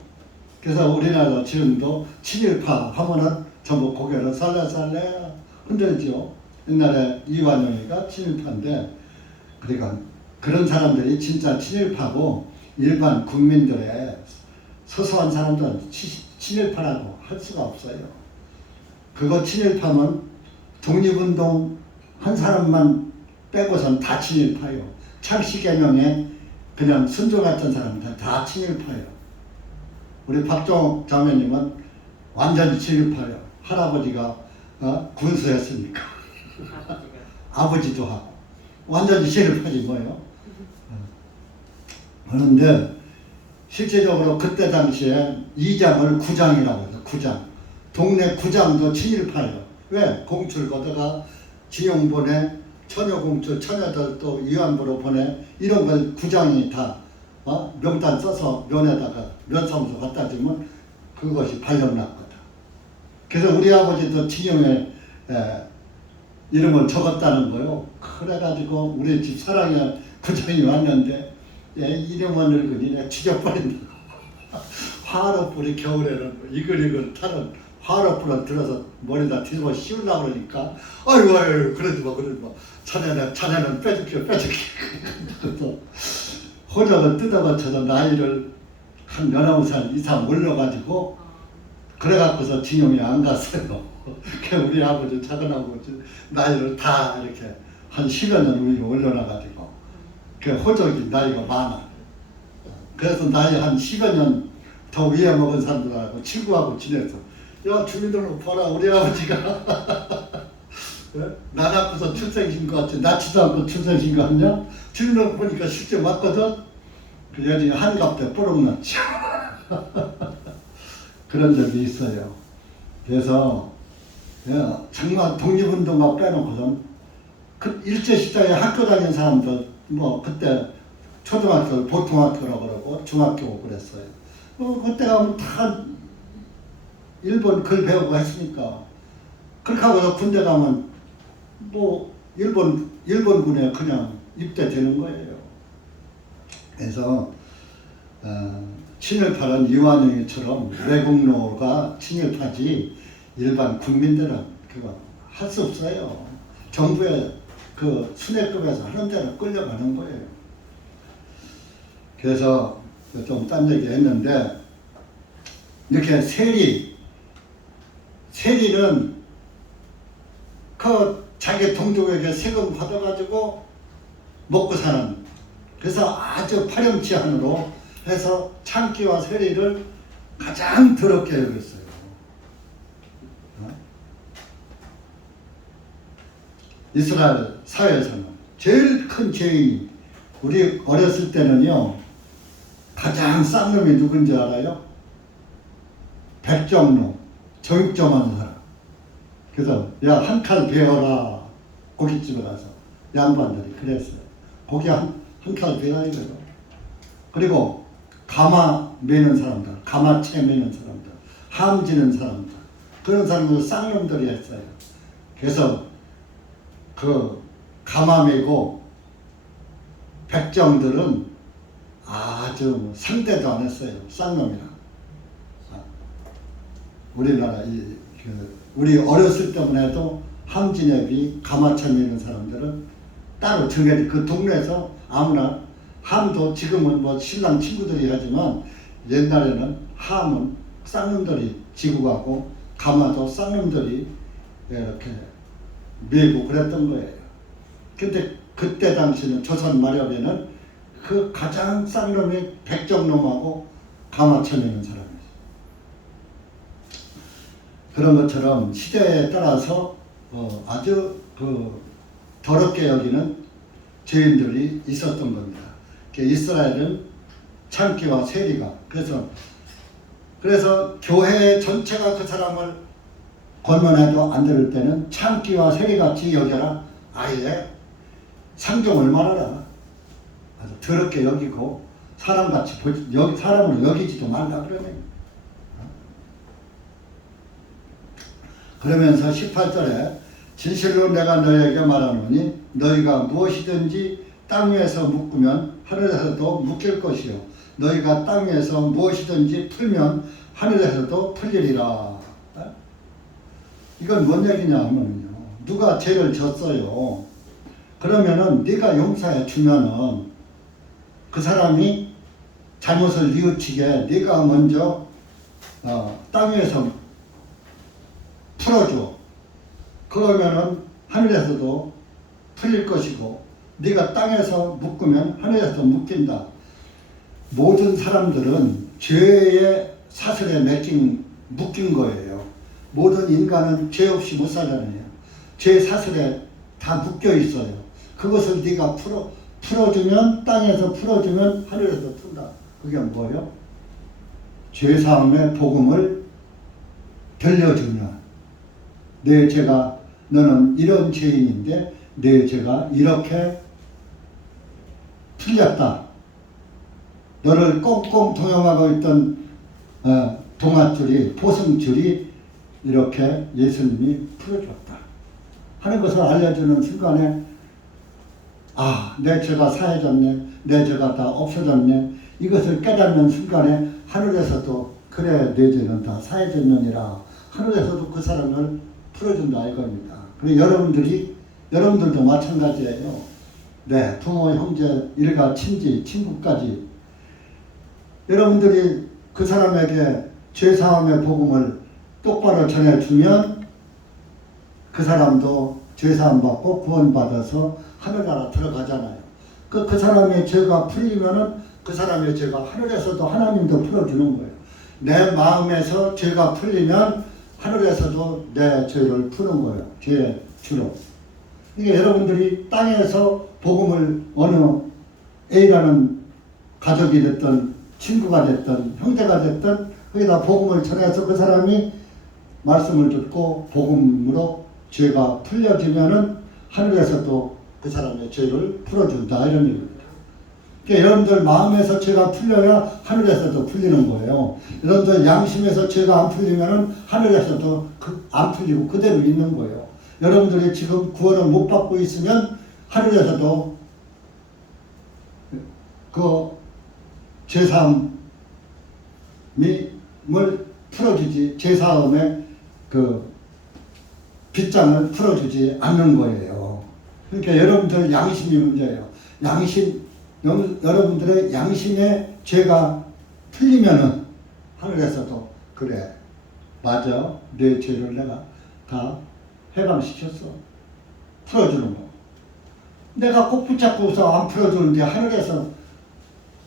그래서 우리나라 지금도 친일파 하면은 전부 고개를 살래살래 흔들죠. 옛날에 이완용이가 친일파인데, 그러니까 그런 사람들이 진짜 친일파고 일반 국민들의 소소한 사람들은 친일파라고 할 수가 없어요. 그거 친일파면 독립운동 한 사람만 빼고선 다 친일파요. 창씨개명에 그냥 순종했던 사람들 다 친일파요. 우리 박종옥 자매님은 완전히 친일파요. 할아버지가 군수였으니까. 아버지도 하고 완전히 친일파지 뭐예요. 그런데 실제적으로 그때 당시에 이장을 구장이라고 해서 구장, 동네 구장도 친일파예요. 왜? 공출 거다가 징용 보내, 처녀 공출, 처녀들 또 위안부로 보내, 이런 걸 구장이 다 명단 써서 면에다가 면사무소 갖다 주면 그것이 발령났거든. 그래서 우리 아버지도 징용에 이름을 적었다는 거요. 그래가지고 우리 집 사랑에 구장이 왔는데 이름은 늙으니 죽여버린다고. 화로불이 겨울에는 이글이글 타는 화로불을 들어서 머리다 뒤집어 씌우려고 그러니까 아이고 그러지 마 자네는 빼줄게 그래서 호적을 뜯어맞춰서 나이를 한 19살 이상 올려가지고 그래갖고서 징용이 안 갔어요. 우리 아버지 작은 아버지 나이를 다 이렇게 한 10여 년 위로 올려놔가지고 그 호적이 나이가 많아. 그래서 나이 한 10여 년 더 위에 먹은 사람들하고 친구하고 지냈어. 야 주민들 봐라 우리 아버지가 나 낳고서 출생신고 같지 낳지도 않고 출생신고 하냐? 주민들 보니까 실제 맞거든. 그 여전히 한갑대 뽀록 났지. 그런 적이 있어요. 그래서 정말 독립운동가 빼놓고선 그 일제시대에 학교 다니는 사람들 뭐 그때 초등학교 보통학교라고 그러고 중학교고 그랬어요. 그때 가면 다 일본 글 배우고 했으니까 그렇게 하고서 군대 가면 뭐 일본군에 그냥 입대되는 거예요. 그래서 친일파는 이완용이처럼 외국노가 친일파지 일반 국민들은 그거 할 수 없어요. 정부의 그 순회급에서 하는 대로 끌려가는 거예요. 그래서 좀 딴 얘기 했는데, 이렇게 세리는 그 자기 동족에게 세금 받아가지고 먹고 사는, 그래서 아주 파렴치한으로 해서 창기와 세리를 가장 더럽게 여겼어요. 이스라엘 사회에서는 제일 큰 죄인이, 우리 어렸을 때는요 가장 싼 놈이 누군지 알아요? 백정놈, 정육점하는 사람. 그래서 야 한 칼 베어라, 고깃집에 가서 양반들이 그랬어요. 고기 한 칼 베어라 이거요. 그리고 가마 매는 사람들, 가마채 매는 사람들, 함 지는 사람들, 그런 사람들 쌍놈들이 했어요. 그래서 그 가마 매고 백정들은 아주 상대도 안 했어요. 쌍놈이랑. 우리나라 우리 어렸을 때만 해도 함진협이 가마차 매는 사람들은 따로 정해진 그 동네에서 아무나, 함도 지금은 뭐 신랑 친구들이 하지만 옛날에는 함은 쌍놈들이 지고 가고 가마도 쌍놈들이 이렇게 매고 그랬던 거예요. 근데 그때 당시는 조선 마렵에는 그 가장 쌍놈이 백정놈하고 가마쳐 매는 사람이에요. 그런 것처럼 시대에 따라서 아주 그 더럽게 여기는 죄인들이 있었던 겁니다. 이스라엘은 창기와 세리가, 그래서 교회 전체가 그 사람을 권면해도 안 들을 때는 창기와 세리같이 여겨라. 아예 상종을 말하라. 아주 더럽게 여기고 사람같이 사람을 여기지도 말라 그러네. 그러면서 18절에 진실로 내가 너희에게 말하노니 너희가 무엇이든지 땅 위에서 묶으면 하늘에서도 묶일 것이요 너희가 땅 위에서 무엇이든지 풀면 하늘에서도 풀리리라. 이건 뭔 얘기냐면요. 누가 죄를 졌어요. 그러면은 네가 용서해 주면은 그 사람이 잘못을 뉘우치게 네가 먼저 땅 위에서 풀어줘. 그러면은 하늘에서도 풀릴 것이고 네가 땅에서 묶으면 하늘에서 묶인다. 모든 사람들은 죄의 사슬에 묶인 거예요. 모든 인간은 죄 없이 못 살잖아요. 죄 사슬에 다 묶여 있어요. 그것을 네가 풀어주면 땅에서 풀어주면 하늘에서 푼다. 그게 뭐예요? 죄사함의 복음을 들려주면 내 죄가 너는 이런 죄인인데 내 죄가 이렇게 풀렸다. 너를 꽁꽁 동영하고 있던 동아줄이 포승줄이 이렇게 예수님이 풀어줬다 하는 것을 알려주는 순간에 내 죄가 사해졌네. 내 죄가 다 없어졌네. 이것을 깨닫는 순간에 하늘에서도 그래 내 죄는 다 사해졌느니라. 하늘에서도 그 사람을 풀어준다 이겁니다. 그리고 여러분들도 마찬가지예요. 네, 부모, 형제, 일가, 친지, 친구까지 여러분들이 그 사람에게 죄사함의 복음을 똑바로 전해주면 그 사람도 죄사함 받고 구원받아서 하늘나라 들어가잖아요. 그 사람의 죄가 풀리면은 그 사람의 죄가 하늘에서도 하나님도 풀어주는 거예요. 내 마음에서 죄가 풀리면 하늘에서도 내 죄를 푸는 거예요. 죄의 주로. 이게 여러분들이 땅에서 복음을 어느 A라는 가족이 됐든 친구가 됐든 형제가 됐든 거기다 복음을 전해서 그 사람이 말씀을 듣고 복음으로 죄가 풀려지면은 하늘에서도 그 사람의 죄를 풀어준다 이런 얘기입니다. 그러니까 여러분들 마음에서 죄가 풀려야 하늘에서도 풀리는 거예요. 여러분들 양심에서 죄가 안 풀리면은 하늘에서도 안 풀리고 그대로 있는 거예요. 여러분들이 지금 구원을 못 받고 있으면 하늘에서도 그 죄사함을 풀어주지 죄사함의 그 빗장을 풀어주지 않는 거예요. 그러니까 여러분들 양심이 문제예요. 여러분들의 양심의 죄가 풀리면은 하늘에서도 그래 맞아 내 죄를 내가 다 해방시켰어 풀어주는 거. 내가 꼭 붙잡고서 안 풀어주는데 하늘에서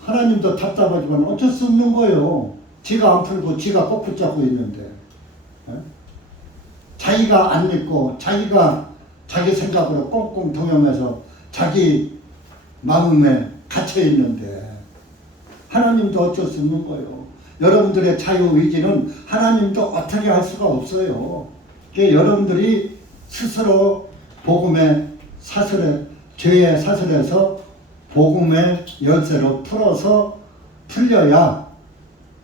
하나님도 답답하지만 어쩔 수 없는 거예요. 지가 안 풀고 지가 꼭 붙잡고 있는데 자기가 안 믿고 자기가 자기 생각으로 꽁꽁 동영해서 자기 마음에 갇혀 있는데 하나님도 어쩔 수 없는 거예요. 여러분들의 자유의지는 하나님도 어떻게 할 수가 없어요. 그러니까 여러분들이 스스로 복음의 사슬에 죄의 사슬에서 복음의 열쇠로 풀어서 풀려야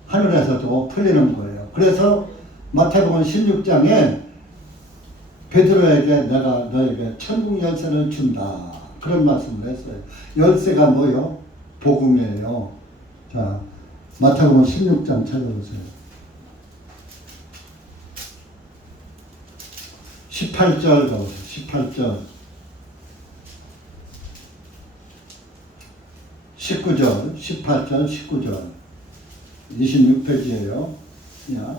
하늘에서도 풀리는 거예요. 그래서 마태복음 16장에 베드로에게 내가 너에게 천국 열쇠를 준다. 그런 말씀을 했어요. 열쇠가 뭐요? 복음이에요. 자, 마태복음 16장 찾아보세요. 18절 가보세요. 18절. 19절, 18절, 19절. 26페이지예요. 야,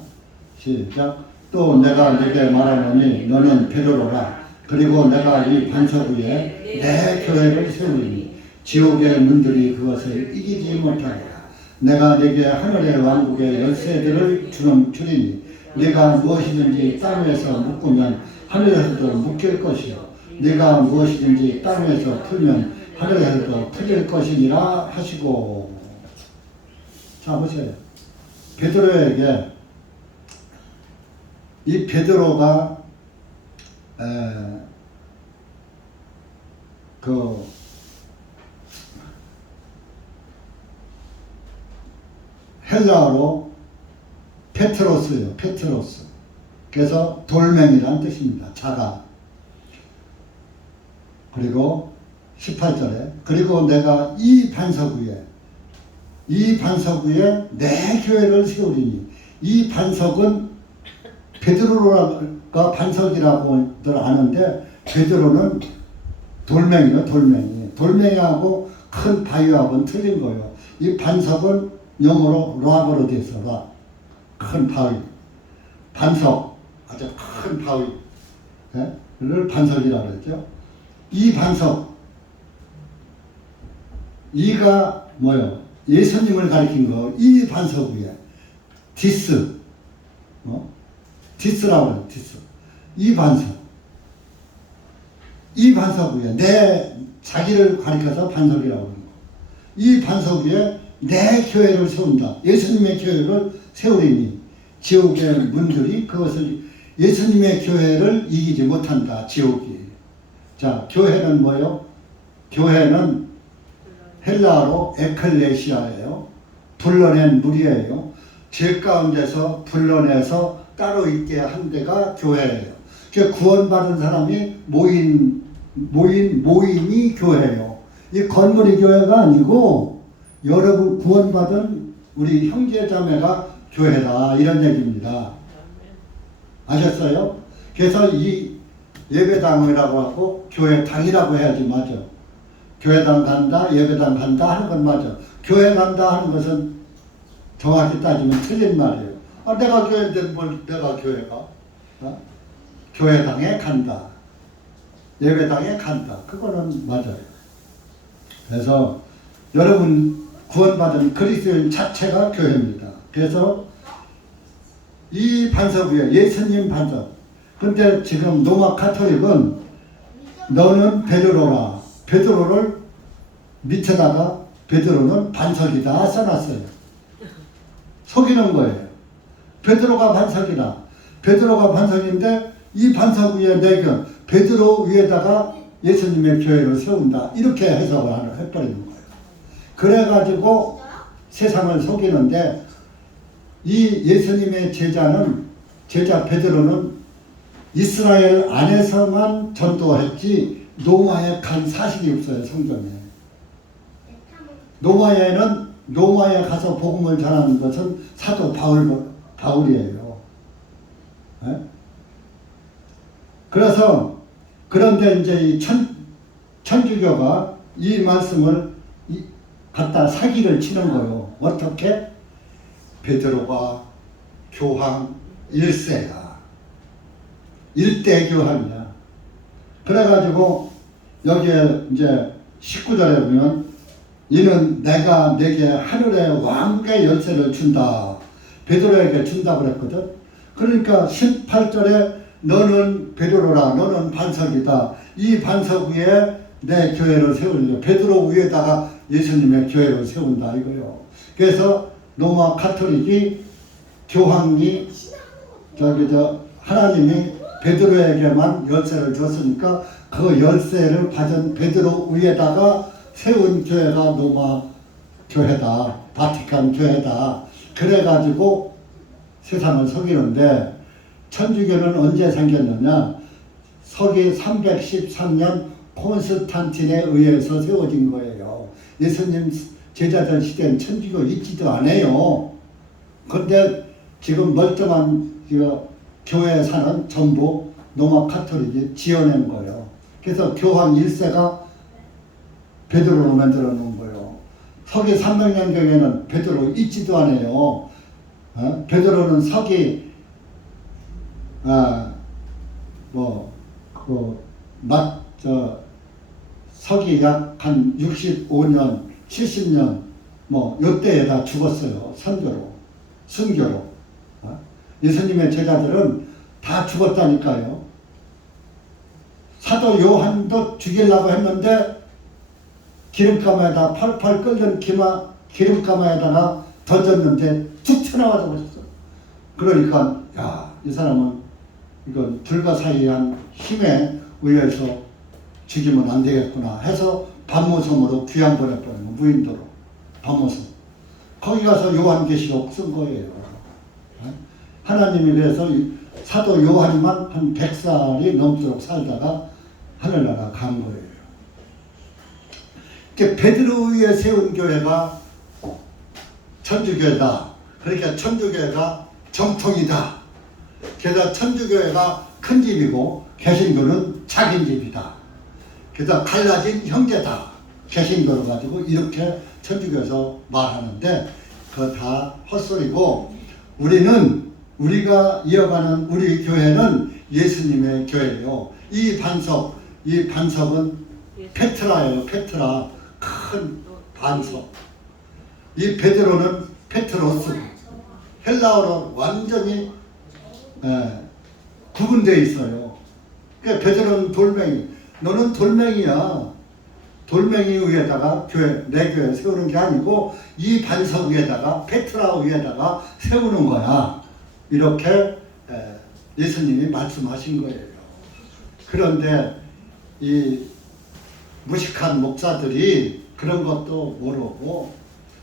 시작. 또 내가 네게 말하노니 너는 베드로라. 그리고 내가 이 반석 위에 내 교회를 세우리니 지옥의 문들이 그것을 이기지 못하리라. 내가 네게 하늘의 왕국의 열쇠들을 주리니 네가 무엇이든지 땅 위에서 묶으면 하늘에서도 묶일 것이요 네가 무엇이든지 땅 위에서 풀면 하늘에서도 풀릴 것이니라 하시고. 자 보세요. 베드로에게 이 베드로가 그 헬라어로 페트로스예요. 페트로스. 그래서 돌멩이란 뜻입니다. 자가. 그리고 18절에 그리고 내가 이 반석 위에 내 교회를 세우리니, 이 반석은 베드로가 반석이라고들 아는데 베드로는 돌멩이요. 돌멩이하고 큰 바위하고는 틀린 거예요. 이 반석은 영어로 락으로 돼 있어. 락. 큰 바위. 반석. 아주 큰 바위를 반석이라고 그랬죠. 이 반석. 이가 뭐요? 예수님을 가리킨 거. 이 반석 위에. 디스. 디스라고 해요. 디스. 이 반석. 이 반석 위에 내 자기를 가리켜서 반석이라고 하는 거. 이 반석 위에 내 교회를 세운다. 예수님의 교회를 세우리니 지옥의 문들이 그것을, 예수님의 교회를 이기지 못한다. 지옥이. 자, 교회는 뭐요? 교회는 헬라어로 에클레시아예요. 불러낸 무리예요. 죄 가운데서 불러내서 따로 있게 한 데가 교회예요. 구원받은 사람이 모임이 교회예요. 이 건물이 교회가 아니고 여러분 구원받은 우리 형제 자매가 교회다, 이런 얘기입니다. 아셨어요? 그래서 이 예배당이라고 하고 교회당이라고 해야지 맞아. 교회당 간다, 예배당 간다 하는 건 맞아. 교회 간다 하는 것은 정확히 따지면 틀린 말이에요. 내가 교회인데 뭘 내가 교회가? 교회당에 간다. 예배당에 간다. 그거는 맞아요. 그래서 여러분 구원받은 그리스도인 자체가 교회입니다. 그래서 이 반석 위에 예수님 반석. 근데 지금 로마 카톨릭은 너는 베드로라. 베드로를 밑에다가 베드로는 반석이다 써놨어요. 속이는 거예요. 베드로가 반석이다. 베드로가 반석인데 이 반석 위에 내견 베드로 위에다가 예수님의 교회를 세운다. 이렇게 해석을 해버리는 거예요. 그래가지고 세상을 속이는데 이 예수님의 제자 베드로는 이스라엘 안에서만 전도했지 노마에 간 사실이 없어요. 성경에. 노마에 가서 복음을 전하는 것은 사도 바울이에요. 네? 그래서 그런데 이제 이 천주교가 이 말씀을 갖다 사기를 치는 거예요. 어떻게? 베드로가 교황 1세야. 1대 교황이야. 그래가지고 여기에 이제 19절에 보면 이는 내가 내게 하늘의 왕국의 열쇠를 준다. 베드로에게 준다고 그랬거든. 그러니까 18절에 너는 베드로라. 너는 반석이다. 이 반석 위에 내 교회를 세우려. 베드로 위에다가 예수님의 교회를 세운다 이거요. 그래서 로마 카톨릭이 교황이 하나님이 베드로에게만 열쇠를 줬으니까 그 열쇠를 받은 베드로 위에다가 세운 교회가 로마 교회다. 바티칸 교회다. 그래가지고 세상을 속이는데 천주교는 언제 생겼느냐? 서기 313년 콘스탄틴에 의해서 세워진 거예요. 예수님 제자들 시대는 천주교 있지도 않아요. 그런데 지금 멀쩡한 교회 사는 전부 로마 카톨릭이 지어낸 거예요. 그래서 교황 1세가 베드로로 만들어 놓은 거예요. 서기 300년경에는 베드로 있지도 않아요. 베드로는 서기 서기 약 한 65년 70년 요때에 다 죽었어요. 순교로. 예수님의 제자들은 다 죽었다니까요. 사도 요한도 죽이려고 했는데 기름가마에다 펄펄 끓는 기름가마에다가 던졌는데 툭 튀어나와서 버렸어. 그러니까 이 사람은 이건 불가사의한 힘에 의해서 죽이면 안 되겠구나 해서 반모섬으로 귀양 보내버린 거, 무인도로. 반모섬. 거기 가서 요한계시록 쓴 거예요. 하나님이 그래서 사도 요한만 한 100살이 넘도록 살다가 하늘나라 간 거예요. 베드로에 세운 교회가 천주교회다. 그러니까 천주교회가 정통이다. 게다가 천주교회가 큰 집이고 개신교는 작은 집이다. 그래서 갈라진 형제다. 개신교를 가지고 이렇게 천주교에서 말하는데 그거 다 헛소리고, 우리가 이어가는 우리 교회는 예수님의 교회예요. 이 반석은 페트라예요. 페트라. 큰 반석. 이 베드로는 페트로스. 헬라어로 완전히 구분되어 있어요. 그러니까 베드로는 돌멩이. 너는 돌멩이야. 돌멩이 위에다가 내 교회 세우는 게 아니고 이 반석 위에다가, 페트라 위에다가 세우는 거야. 이렇게 예수님이 말씀하신 거예요. 그런데 이 무식한 목사들이 그런 것도 모르고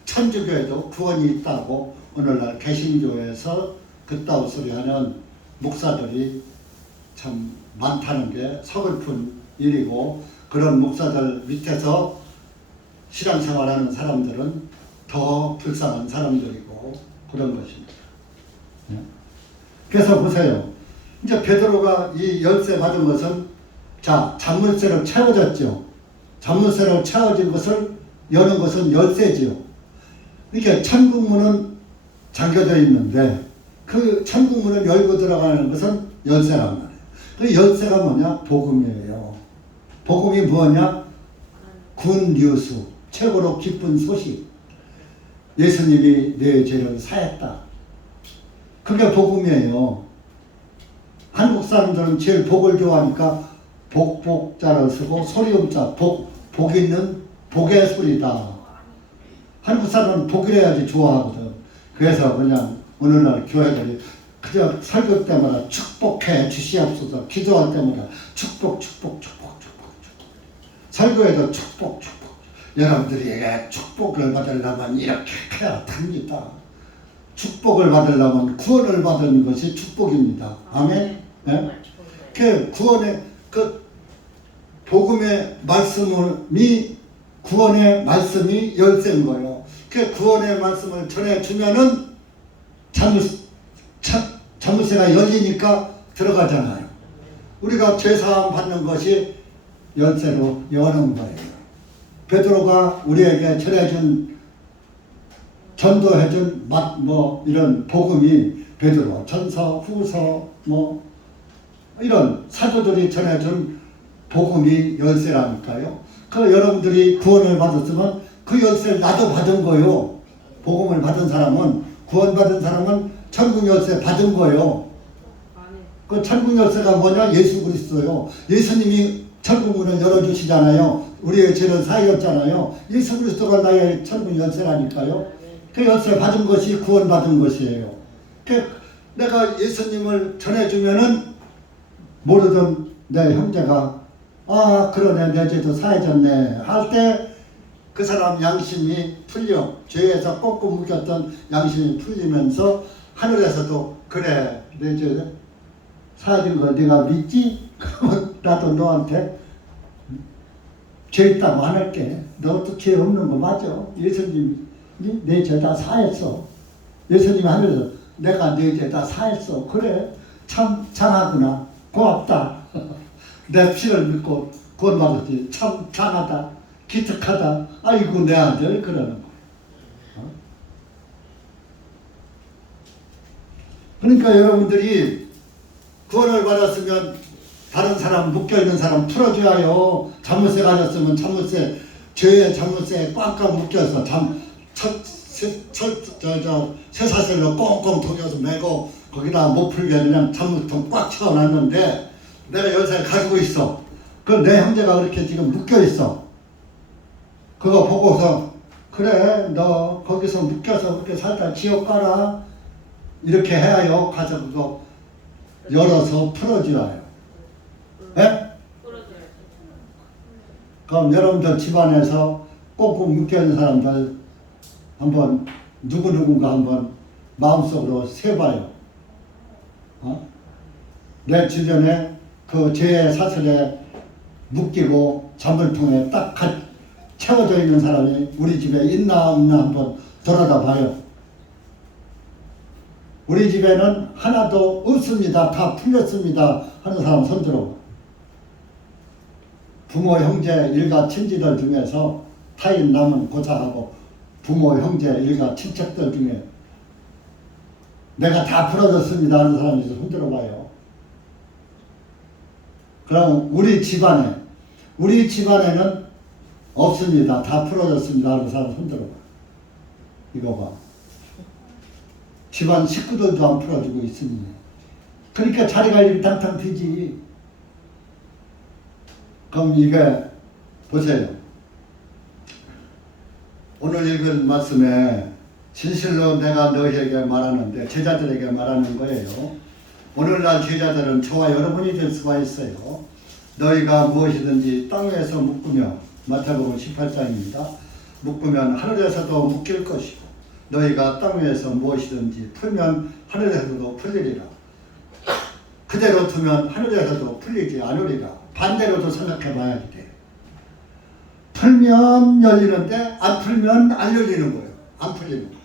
천주교에도 구원이 있다고 오늘날 개신교에서 그따위 소리 하는 목사들이 참 많다는 게 서글픈 일이고, 그런 목사들 밑에서 신앙생활하는 사람들은 더 불쌍한 사람들이고 그런 것입니다. 그래서 보세요. 이제 베드로가 이 열쇠 받은 것은, 자, 잔물쇠로 채워졌죠. 잔물쇠로 채워진 것을 여는 것은 열쇠지요. 이렇게 천국문은 잠겨져 있는데 그 천국문을 열고 들어가는 것은 열쇠란 말이에요. 그 열쇠가 뭐냐? 복음이에요. 복음이 뭐냐? 굿뉴스, 최고로 기쁜 소식. 예수님이 내 죄를 사했다. 그게 복음이에요. 한국 사람들은 제일 복을 좋아하니까 복자를 쓰고 소리음자, 복 있는 복의 소리다. 한국 사람은 복이래야지 좋아하거든. 그래서 그냥 오늘날 교회들이 그저 설교 때마다 축복해 주시옵소서, 기도할 때마다 축복. 설교에도 축복. 여러분들이 축복을 받으려면 이렇게 해야 됩니다. 축복을 받으려면 구원을 받는 것이 축복입니다. 아멘? 네? 그 구원의, 그 복음의 말씀이, 구원의 말씀이 열쇠인 거예요. 그 구원의 말씀을 전해주면은 자물쇠가 열리니까 들어가잖아요. 우리가 죄사함 받는 것이 열쇠로 여는 거예요. 베드로가 우리에게 전도해준 이런 복음이 베드로 전서, 후서, 이런 사도들이 전해준 복음이 열쇠라니까요. 그 여러분들이 구원을 받았으면 그 열쇠를 나도 받은 거요. 복음을 받은 사람은, 구원받은 사람은 천국 열쇠 받은 거요. 그 천국 열쇠가 뭐냐? 예수 그리스도요. 예수님이 천국 문을 열어주시잖아요. 우리의 죄를 사하였잖아요. 예수 그리스도가 나의 천국 열쇠라니까요. 그 열쇠 받은 것이 구원받은 것이에요. 내가 예수님을 전해주면은 모르던 내 형제가, 아 그러네, 내 죄도 사해졌네 할 때 그 사람 양심이 풀려, 죄에서 꽁꽁 묶였던 양심이 풀리면서 하늘에서도, 그래 내 죄 사해진 걸 네가 믿지? 그러면 나도 너한테 죄 있다고 안 할게. 너도 죄 없는 거 맞아. 예수님이 내 죄 다 사했어. 예수님이 하면서 내가 내 죄 다 사했어. 그래, 참 장하구나, 고맙다. 내 피를 믿고 구원받았지. 참 장하다, 기특하다. 아이고 내 아들, 그러는 거예요. 그러니까 여러분들이 구원을 받았으면 다른 사람, 묶여있는 사람 풀어줘야 해요. 자물쇠 가졌으면 자물쇠, 죄의 자물쇠에 꽉꽉 묶여서 쇠사슬로 꽁꽁 동여서 매고 거기다 못 풀게 그냥 자물통 꽉 채워놨는데 내가 열쇠를 가지고 있어. 그 내 형제가 그렇게 지금 묶여있어. 그거 보고서, 그래 너 거기서 묶여서 그렇게 살다 지옥 가라, 이렇게 해야요. 가서 그거 열어서 풀어줘요. 예? 그럼 여러분들 집안에서 꽁꽁 묶여있는 사람들 한번 누구누군가 한번 마음속으로 세봐요. 내 주변에 그 죄의 사슬에 묶이고 잔물통에 딱 채워져 있는 사람이 우리 집에 있나 없나 한번 돌아다 봐요. 우리 집에는 하나도 없습니다. 다 풀렸습니다. 하는 사람 손들어. 부모, 형제, 일가, 친지들 중에서 타인, 남은 고사하고 부모, 형제, 일가, 친척들 중에 내가 다 풀어줬습니다 하는 사람이 손들어 봐요. 그럼 우리 집안에는 없습니다. 다 풀어졌습니다 하는 사람 손들어 봐. 이거 봐. 집안 식구들도 안 풀어주고 있으니. 그러니까 자리가 이렇게 탕탕 트지. 그럼 이게 보세요. 오늘 읽은 말씀에 진실로 내가 너희에게 말하는데 제자들에게 말하는 거예요. 오늘날 제자들은 저와 여러분이 될 수가 있어요. 너희가 무엇이든지 땅 위에서 묶으며 마태복음 18장입니다. 묶으면 하늘에서도 묶일 것이고 너희가 땅 위에서 무엇이든지 풀면 하늘에서도 풀리리라. 그대로 두면 하늘에서도 풀리지 않으리라. 반대로도 생각해 봐야 돼. 풀면 열리는데 안 풀면 안 열리는 거예요. 안 풀리는 거예요.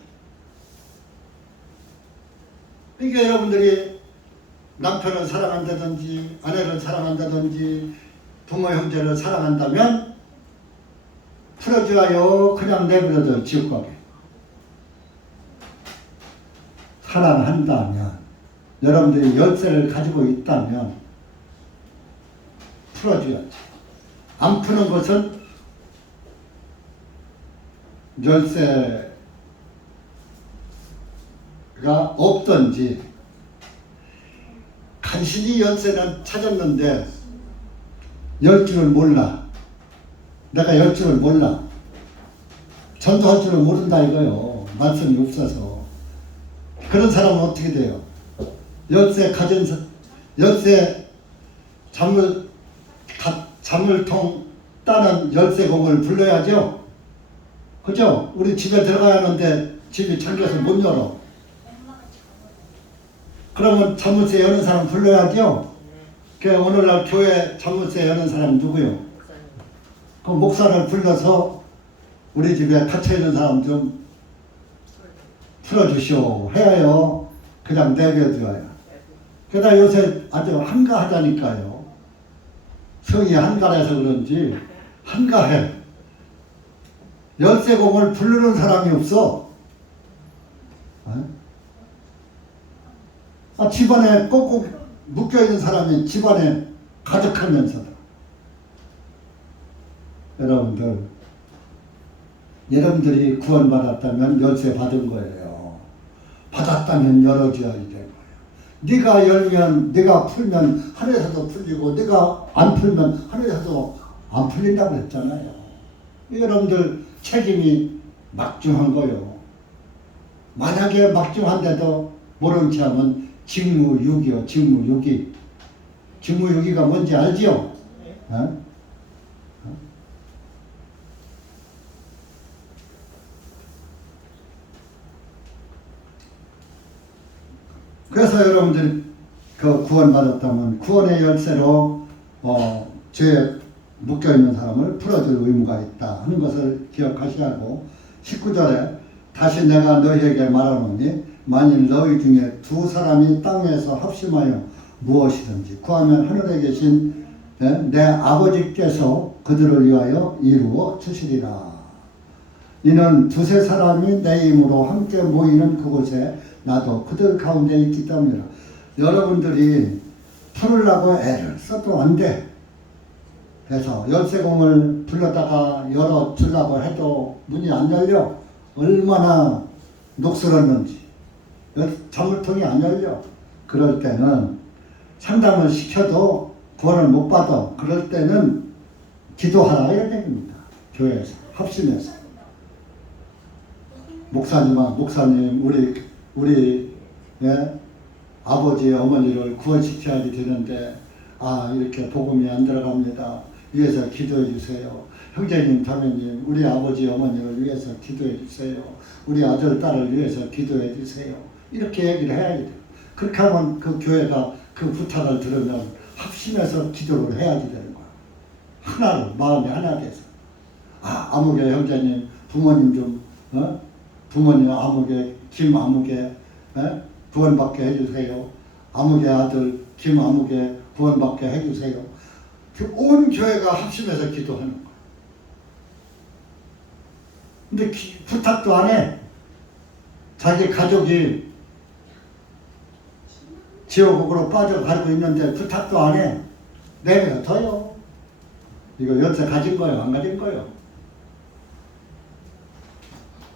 그러니까 여러분들이 남편을 사랑한다든지 아내를 사랑한다든지 부모 형제를 사랑한다면 풀어줘요. 그냥 내버려둬 지옥 가게. 사랑한다면 여러분들이 열쇠를 가지고 있다면 풀어줘야지. 안 푸는 것은 열쇠가 없든지 간신히 열쇠는 찾았는데 열 줄을 몰라. 내가 열 줄을 몰라. 전도할 줄을 모른다 이거요. 말씀이 없어서. 그런 사람은 어떻게 돼요? 열쇠 잔물통 따는 열쇠공을 불러야죠. 그죠? 우리 집에 들어가야 하는데 집이 잠겨서 못 열어. 그러면 자물쇠 여는 사람 불러야죠. 그 오늘날 교회 자물쇠 여는 사람 누구요? 그 목사를 불러서 우리 집에 갇혀있는 사람 좀 풀어주시오 해야요. 그냥 내버려둬요. 그러다 요새 아주 한가하다니까요. 성이 한가해서 그런지 한가해. 열쇠공을 부르는 사람이 없어. 집안에 꼭꼭 묶여있는 사람이 집안에 가득하면서도. 여러분들이 구원받았다면 열쇠 받은 거예요. 받았다면 열어줘야 되는 거예요. 네가 열면, 네가 풀면 하늘에서도 풀리고 네가 안 풀면 하늘에서도 안 풀린다고 했잖아요. 여러분들 책임이 막중한 거요. 만약에 막중한데도 모른 체 하면 직무유기요. 직무유기. 직무유기가 뭔지 알지요? 그래서 여러분들이 그 구원받았다면 구원의 열쇠로 죄에 묶여있는 사람을 풀어줄 의무가 있다 하는 것을 기억하셔야 하고 19절에 다시 내가 너희에게 말하노니 만일 너희 중에 두 사람이 땅에서 합심하여 무엇이든지 구하면 하늘에 계신 내 아버지께서 그들을 위하여 이루어 주시리라. 이는 두세 사람이 내 이름으로 함께 모이는 그곳에 나도 그들 가운데 있기 때문이라. 여러분들이 풀으려고 애를 써도 안 돼. 그래서 열쇠공을 불렀다가 열어주려고 해도 문이 안 열려. 얼마나 녹슬었는지. 잔물통이 안 열려. 그럴 때는 상담을 시켜도 구원을 못 받아. 그럴 때는 기도하라 해야 됩니다. 교회에서 합심해서. 목사님 우리 아버지 어머니를 구원시켜야 되는데 이렇게 복음이 안 들어갑니다. 위해서 기도해 주세요. 형제님 자매님 우리 아버지 어머니를 위해서 기도해 주세요. 우리 아들 딸을 위해서 기도해 주세요. 이렇게 얘기를 해야 돼요. 그렇게 하면 그 교회가 그 부탁을 들으면 합심해서 기도를 해야지 되는 거야. 하나로 마음이 하나 돼서 아무개 형제님 부모님 좀 부모님 아무개 김 아무개 구원받게 해주세요. 아무개 아들 김 아무개 구원받게 해주세요. 온 교회가 합심해서 기도하는 거야. 근데 부탁도 안 해. 자기 가족이 지옥으로 빠져가고 있는데 부탁도 안 해. 내가 더요. 이거 연세 가진 거예요? 안 가진 거예요?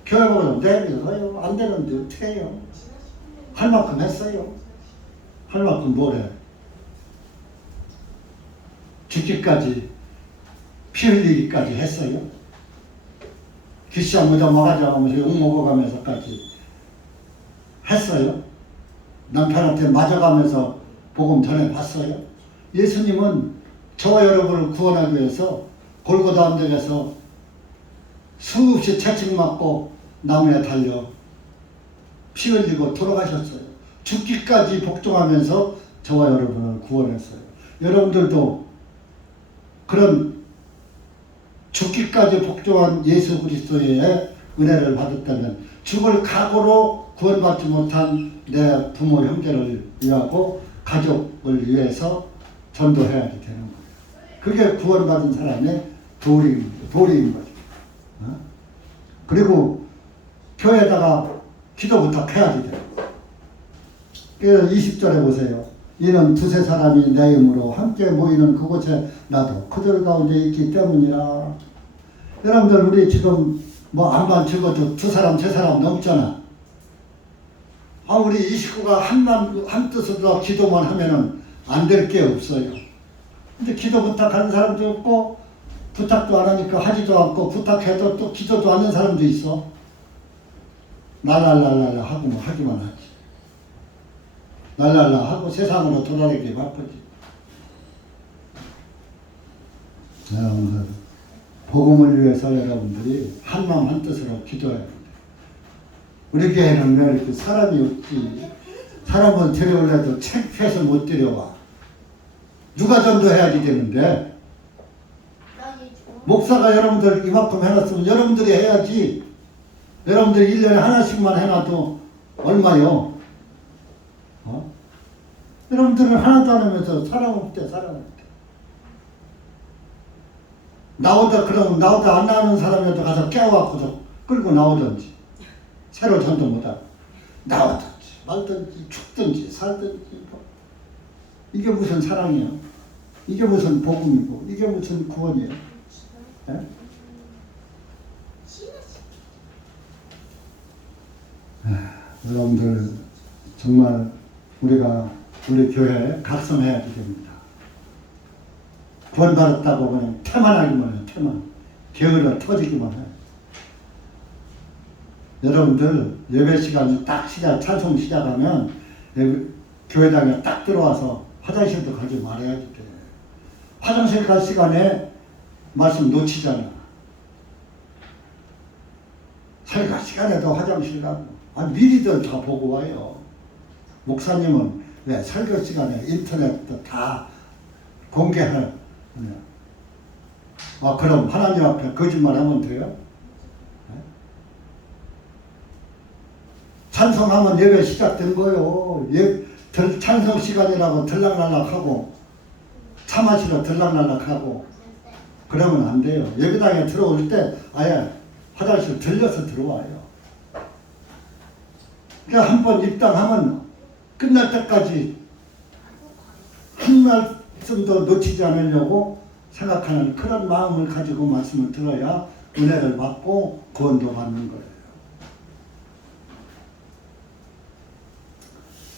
교회 보면 내가 더요. 안 되는데 어떻게 해요? 할 만큼 했어요. 할 만큼 뭘 해? 죽기까지 피 흘리기까지 했어요. 귀시야 모자 막아자 하면서 욕 먹어가면서까지 했어요. 남편한테 맞아가면서 복음 전해봤어요. 예수님은 저와 여러분을 구원하기 위해서 골고다 언덕에서 수없이 채찍 맞고 나무에 달려 피 흘리고 돌아가셨어요. 죽기까지 복종하면서 저와 여러분을 구원했어요. 여러분들도 그런 죽기까지 복종한 예수 그리스도의 은혜를 받았다면 죽을 각오로 구원받지 못한 내 부모 형제를 위하고 가족을 위해서 전도해야지 되는 거예요. 그게 구원받은 사람의 도리인 거죠. 그리고 교회에다가 기도 부탁해야지 돼요. 20절에 보세요. 이는 두세 사람이 내 이름으로 함께 모이는 그곳에 나도 그들 가운데 있기 때문이라. 여러분들 우리 지금 안만 적어도 두 사람 세 사람 넘잖아. 우리 이 식구가 한 뜻으로 기도만 하면은 안 될 게 없어요. 근데 기도 부탁하는 사람도 없고 부탁도 안 하니까 하지도 않고 부탁해도 또 기도도 않는 사람도 있어. 랄랄랄랄라 하고 하기만 하지. 랄랄라 하고 세상으로 돌아다니기 바쁘지. 여러분들 복음을 위해서 여러분들이 한마음 한뜻으로 기도해야 합니다. 우리 교회는 왜 이렇게 사람이 없지? 사람은 데려오려도 창피해서 못 데려와. 누가 전도해야지 되는데 목사가 여러분들 이만큼 해놨으면 여러분들이 해야지. 여러분들이 1년에 하나씩만 해놔도 얼마요? 여러분들은 하나도 안 하면서 사람 없대. 그러면 나오다 안 나오는 사람이라도 가서 깨워갖고서 끌고 나오든지 새로 전도 못하고 나오든지 말든지 죽든지 살든지 이게 무슨 사랑이에요? 이게 무슨 복음이고 이게 무슨 구원이에요? 네? 여러분들 정말 우리가 우리 교회에 각성해야 됩니다. 구원받았다고 그냥 태만하기만 해요. 태만. 게을러 터지기만 해요. 여러분들 예배 시간 딱 찬송 시작하면 교회당에 딱 들어와서 화장실도 가지 말아야지 돼. 화장실 갈 시간에 말씀 놓치잖아. 설교 시간에도 화장실 가고 미리들 다 보고 와요. 목사님은 왜 설교 시간에 인터넷도 다 공개할 그럼 하나님 앞에 거짓말하면 돼요? 찬송하면 예배 시작된 거요. 찬송 시간이라고 들락날락하고 차 마시러 들락날락하고 그러면 안 돼요. 예배당에 들어올 때 아예 화장실 들려서 들어와요. 그러니까 한번 입당하면 끝날 때까지 한 말씀도 놓치지 않으려고 생각하는 그런 마음을 가지고 말씀을 들어야 은혜를 받고 구원도 받는 거예요.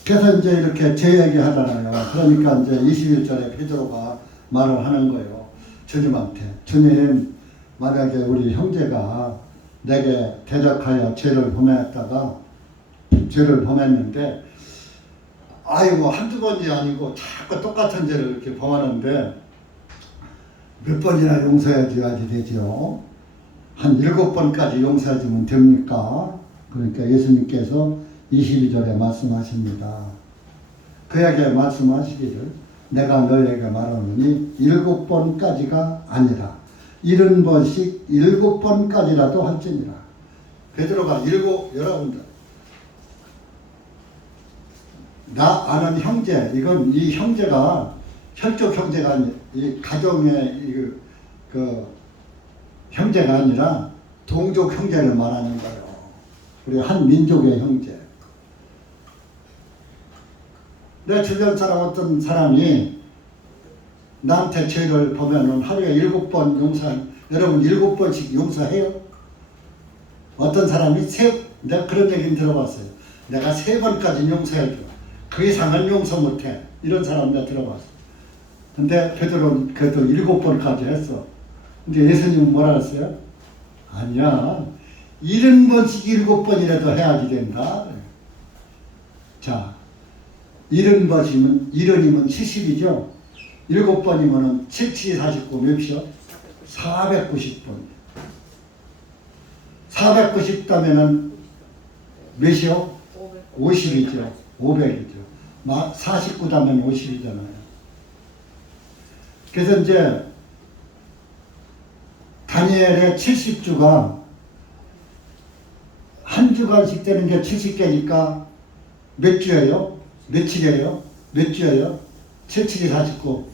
그래서 이제 이렇게 제 얘기 하잖아요. 그러니까 이제 21절에 베드로가 말을 하는 거예요. 주님한테. 주님, 만약에 우리 형제가 내게 대적하여 죄를 범했는데 아유 뭐 한두 번이 아니고 자꾸 똑같은 죄를 이렇게 범하는데 몇 번이나 용서해줘야지 되죠. 한 7번까지 용서해주면 됩니까? 그러니까 예수님께서 22절에 말씀하십니다. 그에게 말씀하시기를 내가 너에게 말하노니 7번까지가 아니라 70번씩 7번까지라도 할지니라. 베드로가 여러분들 나 아는 형제, 이건 이 형제가 혈족 형제가 아니, 이 가정의 그 형제가 아니라 동족 형제를 말하는 거예요. 우리 한 민족의 형제. 내 주변 사람 어떤 사람이 나한테 죄를 보면은 하루에 7번 여러분 7번씩 용서해요? 어떤 사람이 내가 그런 얘기는 들어봤어요. 내가 3번까지 용서해줘. 그 이상은 용서 못해. 이런 사람 내가 들어봤어. 근데 베드로는 그래도 7번까지 했어. 근데 예수님은 뭐라 했어요? 아니야. 70번씩 7번이라도 해야지 된다. 자, 70번이면 70이죠. 7번이면 7, 7, 49 몇이요? 490번. 490다면은 몇이요? 50이죠. 500이죠. 49다면 50이잖아요. 그래서 이제 다니엘의 70주가 한 주간씩 되는 게 70개니까 몇 주예요? 며칠이에요? 몇 주예요? 7, 7이 49.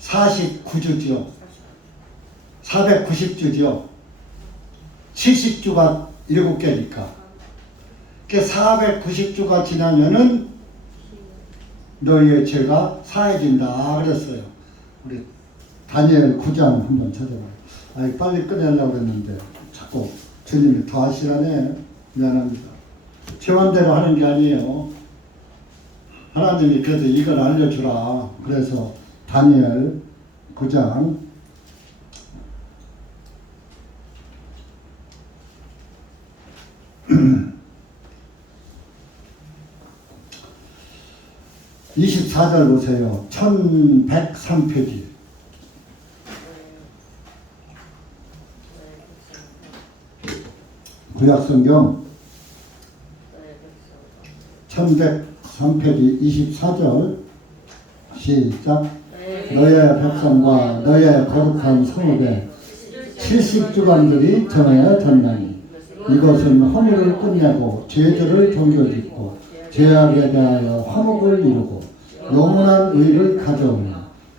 49주죠. 490주죠. 70주가 7개니까. 그 490주가 지나면은 너희의 죄가 사해진다 그랬어요. 우리 다니엘 9장 한번 찾아봐요. 아니 빨리 끝내려고 그랬는데 자꾸 주님이 더 하시라네. 미안합니다. 제 맘대로 하는 게 아니에요. 하나님이 그래도 이걸 알려주라. 그래서 다니엘 9장 24절 보세요. 1103페이지. 구약성경 1103페이지 24절 시작. 너의 백성과 너의 거룩한 성읍에 70주간들이 정해졌나니 이것은 허물을 끝내고 죄들을 종교짓고 죄악에 대하여 화목을 이루고 영원한 의를 가져오며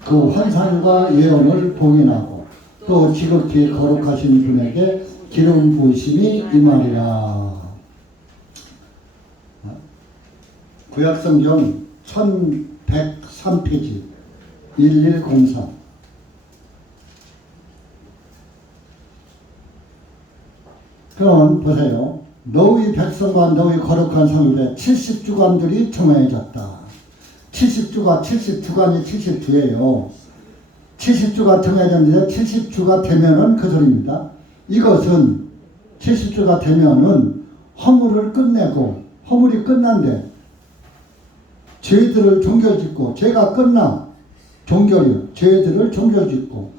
그 환상과 예언을 봉인하고 또 지극히 거룩하신 분에게 기름 부으심이 임하리라. 구약성경 1103페이지 1103. 그럼 보세요. 너희 백성과 너희 거룩한 성읍에 70주간들이 정해졌다. 70주가 70주간이 70주예요. 70주가 정해졌는데 70주가 되면은 그 소리입니다. 이것은 70주가 되면은 허물을 끝내고 허물이 끝난데 죄들을 종결짓고 죄가 끝나 종결이요. 죄들을 종결짓고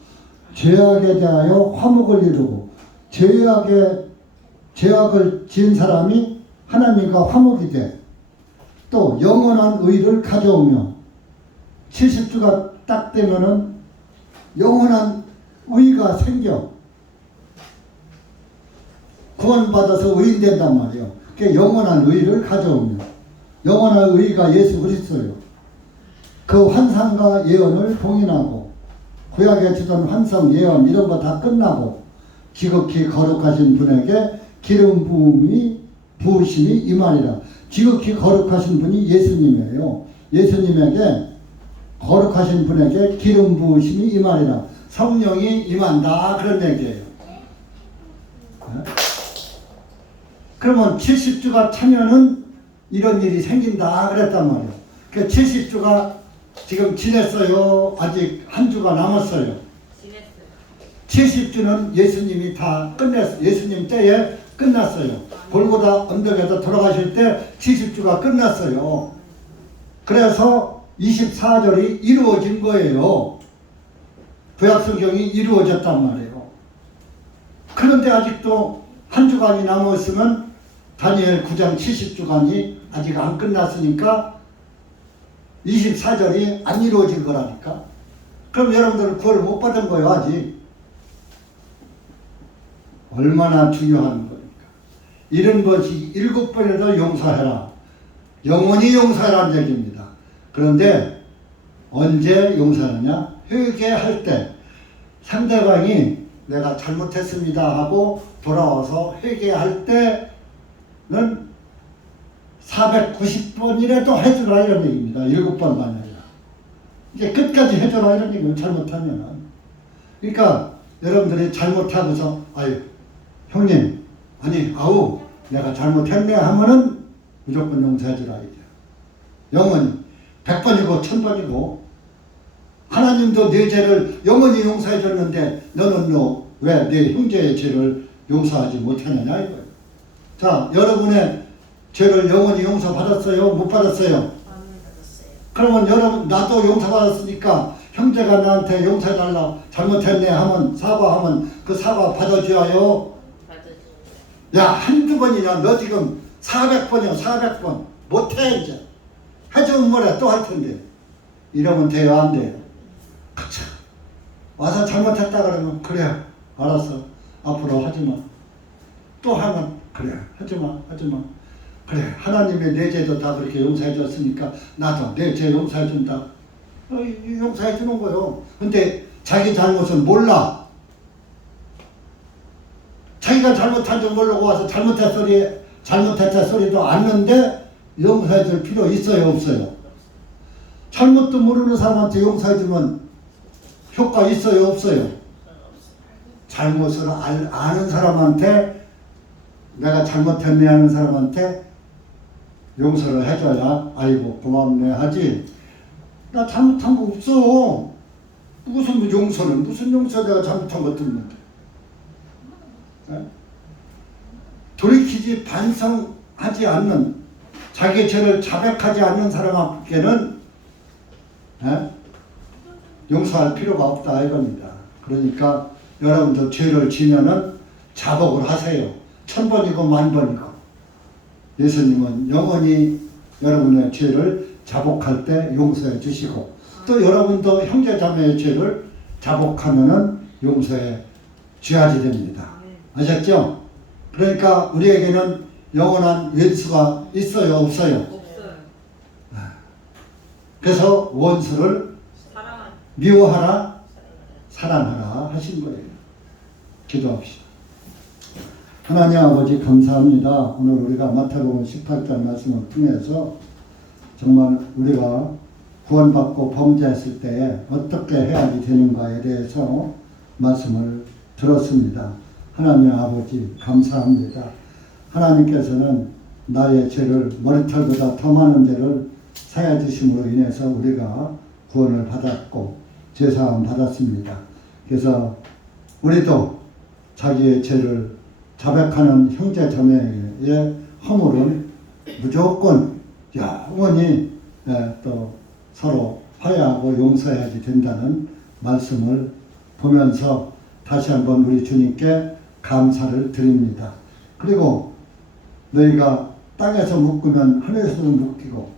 죄악에 대하여 화목을 이루고 죄악을 지은 사람이 하나님과 화목이 돼. 또 영원한 의를 가져오며 70주가 딱 되면은 영원한 의가 생겨. 구원받아서 의인 된단 말이에요. 그게 영원한 의를 가져오며 영원한 의가 예수 그리스도예요. 그 환상과 예언을 봉인하고 구약에 주던 환상 예언 이런 거 다 끝나고 지극히 거룩하신 분에게 기름 부으심이 임하리라. 지극히 거룩하신 분이 예수님이에요. 예수님에게 거룩하신 분에게 기름 부으심이 임하리라. 성령이 임한다 그런 얘기예요. 네? 그러면 70주가 차면은 이런 일이 생긴다 그랬단 말이에요. 그 70주가 지금 지냈어요. 아직 한 주가 남았어요. 70주는 예수님이 다 끝냈어요. 예수님 때에 끝났어요. 골고다 언덕에서 돌아가실 때 70주가 끝났어요. 그래서 24절이 이루어진 거예요. 구약성경이 이루어졌단 말이에요. 그런데 아직도 한 주간이 남았으면 다니엘 9장 70주간이 아직 안 끝났으니까 24절이 안 이루어진 거라니까. 그럼 여러분들은 구원을 못 받은 거예요, 아직. 얼마나 중요한 거니까. 이런 것이 7번이라도 용서해라. 영원히 용서해라는 얘기입니다. 그런데 언제 용서하느냐? 회개할 때 상대방이 내가 잘못했습니다 하고 돌아와서 회개할 때는 490번이라도 해주라 이런 얘기입니다. 7번만 아니라. 이제 끝까지 해주라 이런 얘기예요. 잘못하면은. 그러니까 여러분들이 잘못하고서 아유 형님 아니 아우 내가 잘못했네 하면은 무조건 용서해주라 이게. 영원히 100번이고 1000번이고 하나님도 내 죄를 영원히 용서해 줬는데 너는요 왜 내 형제의 죄를 용서하지 못하느냐 이거예요. 자, 여러분의 죄를 영원히 용서받았어요? 못 받았어요? 받았어요. 그러면 여러분 나도 용서받았으니까 형제가 나한테 용서해달라 잘못했네 하면 사과하면 그 사과 받아줘요? 받아줘요. 야 한두 번이냐 너 지금 400번이야 400번 못해 이제 해주면 뭐래 또 할 텐데 이러면 돼요 안 돼요? 그쵸. 와서 잘못했다 그러면 그래 알았어 앞으로 하지마 또 하면 그래 하지마 그래 하나님의 내 죄도 다 그렇게 용서해 줬으니까 나도 내 죄 용서해 준다 용서해 주는 거요. 근데 자기 잘못은 몰라. 자기가 잘못한 줄 모르고 와서 잘못했다 소리도 않는데 용서해 줄 필요 있어요 없어요? 잘못도 모르는 사람한테 용서해 주면 효과 있어요 없어요? 잘못을 아는 사람한테 내가 잘못했네 하는 사람한테 용서를 해줘야 아이고 고맙네 하지. 나 잘못한 거 없어. 무슨 용서는 무슨 용서 내가 잘못한 것도 없는데. 네? 돌이키지 반성하지 않는 자기 죄를 자백하지 않는 사람에게는 네? 용서할 필요가 없다 이겁니다. 그러니까 여러분도 죄를 지면은 자복을 하세요. 1000번이고 10,000번이고 예수님은 영원히 여러분의 죄를 자복할 때 용서해 주시고 또 여러분도 형제자매의 죄를 자복하면은 용서해 줘야지 됩니다. 아셨죠? 그러니까 우리에게는 영원한元수가 있어요 없어요? 없어요. 그래서 원수를 사랑하는 미워하라 사랑하라 하신 거예요. 기도합시다. 하나님 아버지 감사합니다. 오늘 우리가 마태복음 18장 말씀을 통해서 정말 우리가 구원받고 범죄했을 때에 어떻게 해야지 되는가에 대해서 말씀을 들었습니다. 하나님 아버지 감사합니다. 하나님께서는 나의 죄를 머리털보다 더 많은 죄를 사해 주심으로 인해서 우리가 구원을 받았고 죄사함 받았습니다. 그래서 우리도 자기의 죄를 자백하는 형제 자매의 허물은 무조건 영원히 또 서로 화해하고 용서해야지 된다는 말씀을 보면서 다시 한번 우리 주님께 감사를 드립니다. 그리고 너희가 땅에서 묶으면 하늘에서도 묶이고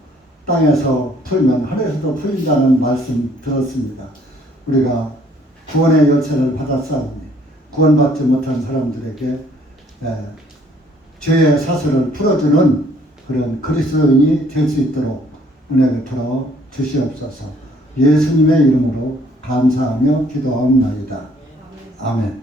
땅에서 풀면 하늘에서도 풀린다는 말씀 들었습니다. 우리가 구원의 열쇠를 받았사오니 구원받지 못한 사람들에게 죄의 사슬을 풀어주는 그런 그리스도인이 될 수 있도록 은혜를 풀어 주시옵소서. 예수님의 이름으로 감사하며 기도하옵나이다. 아멘.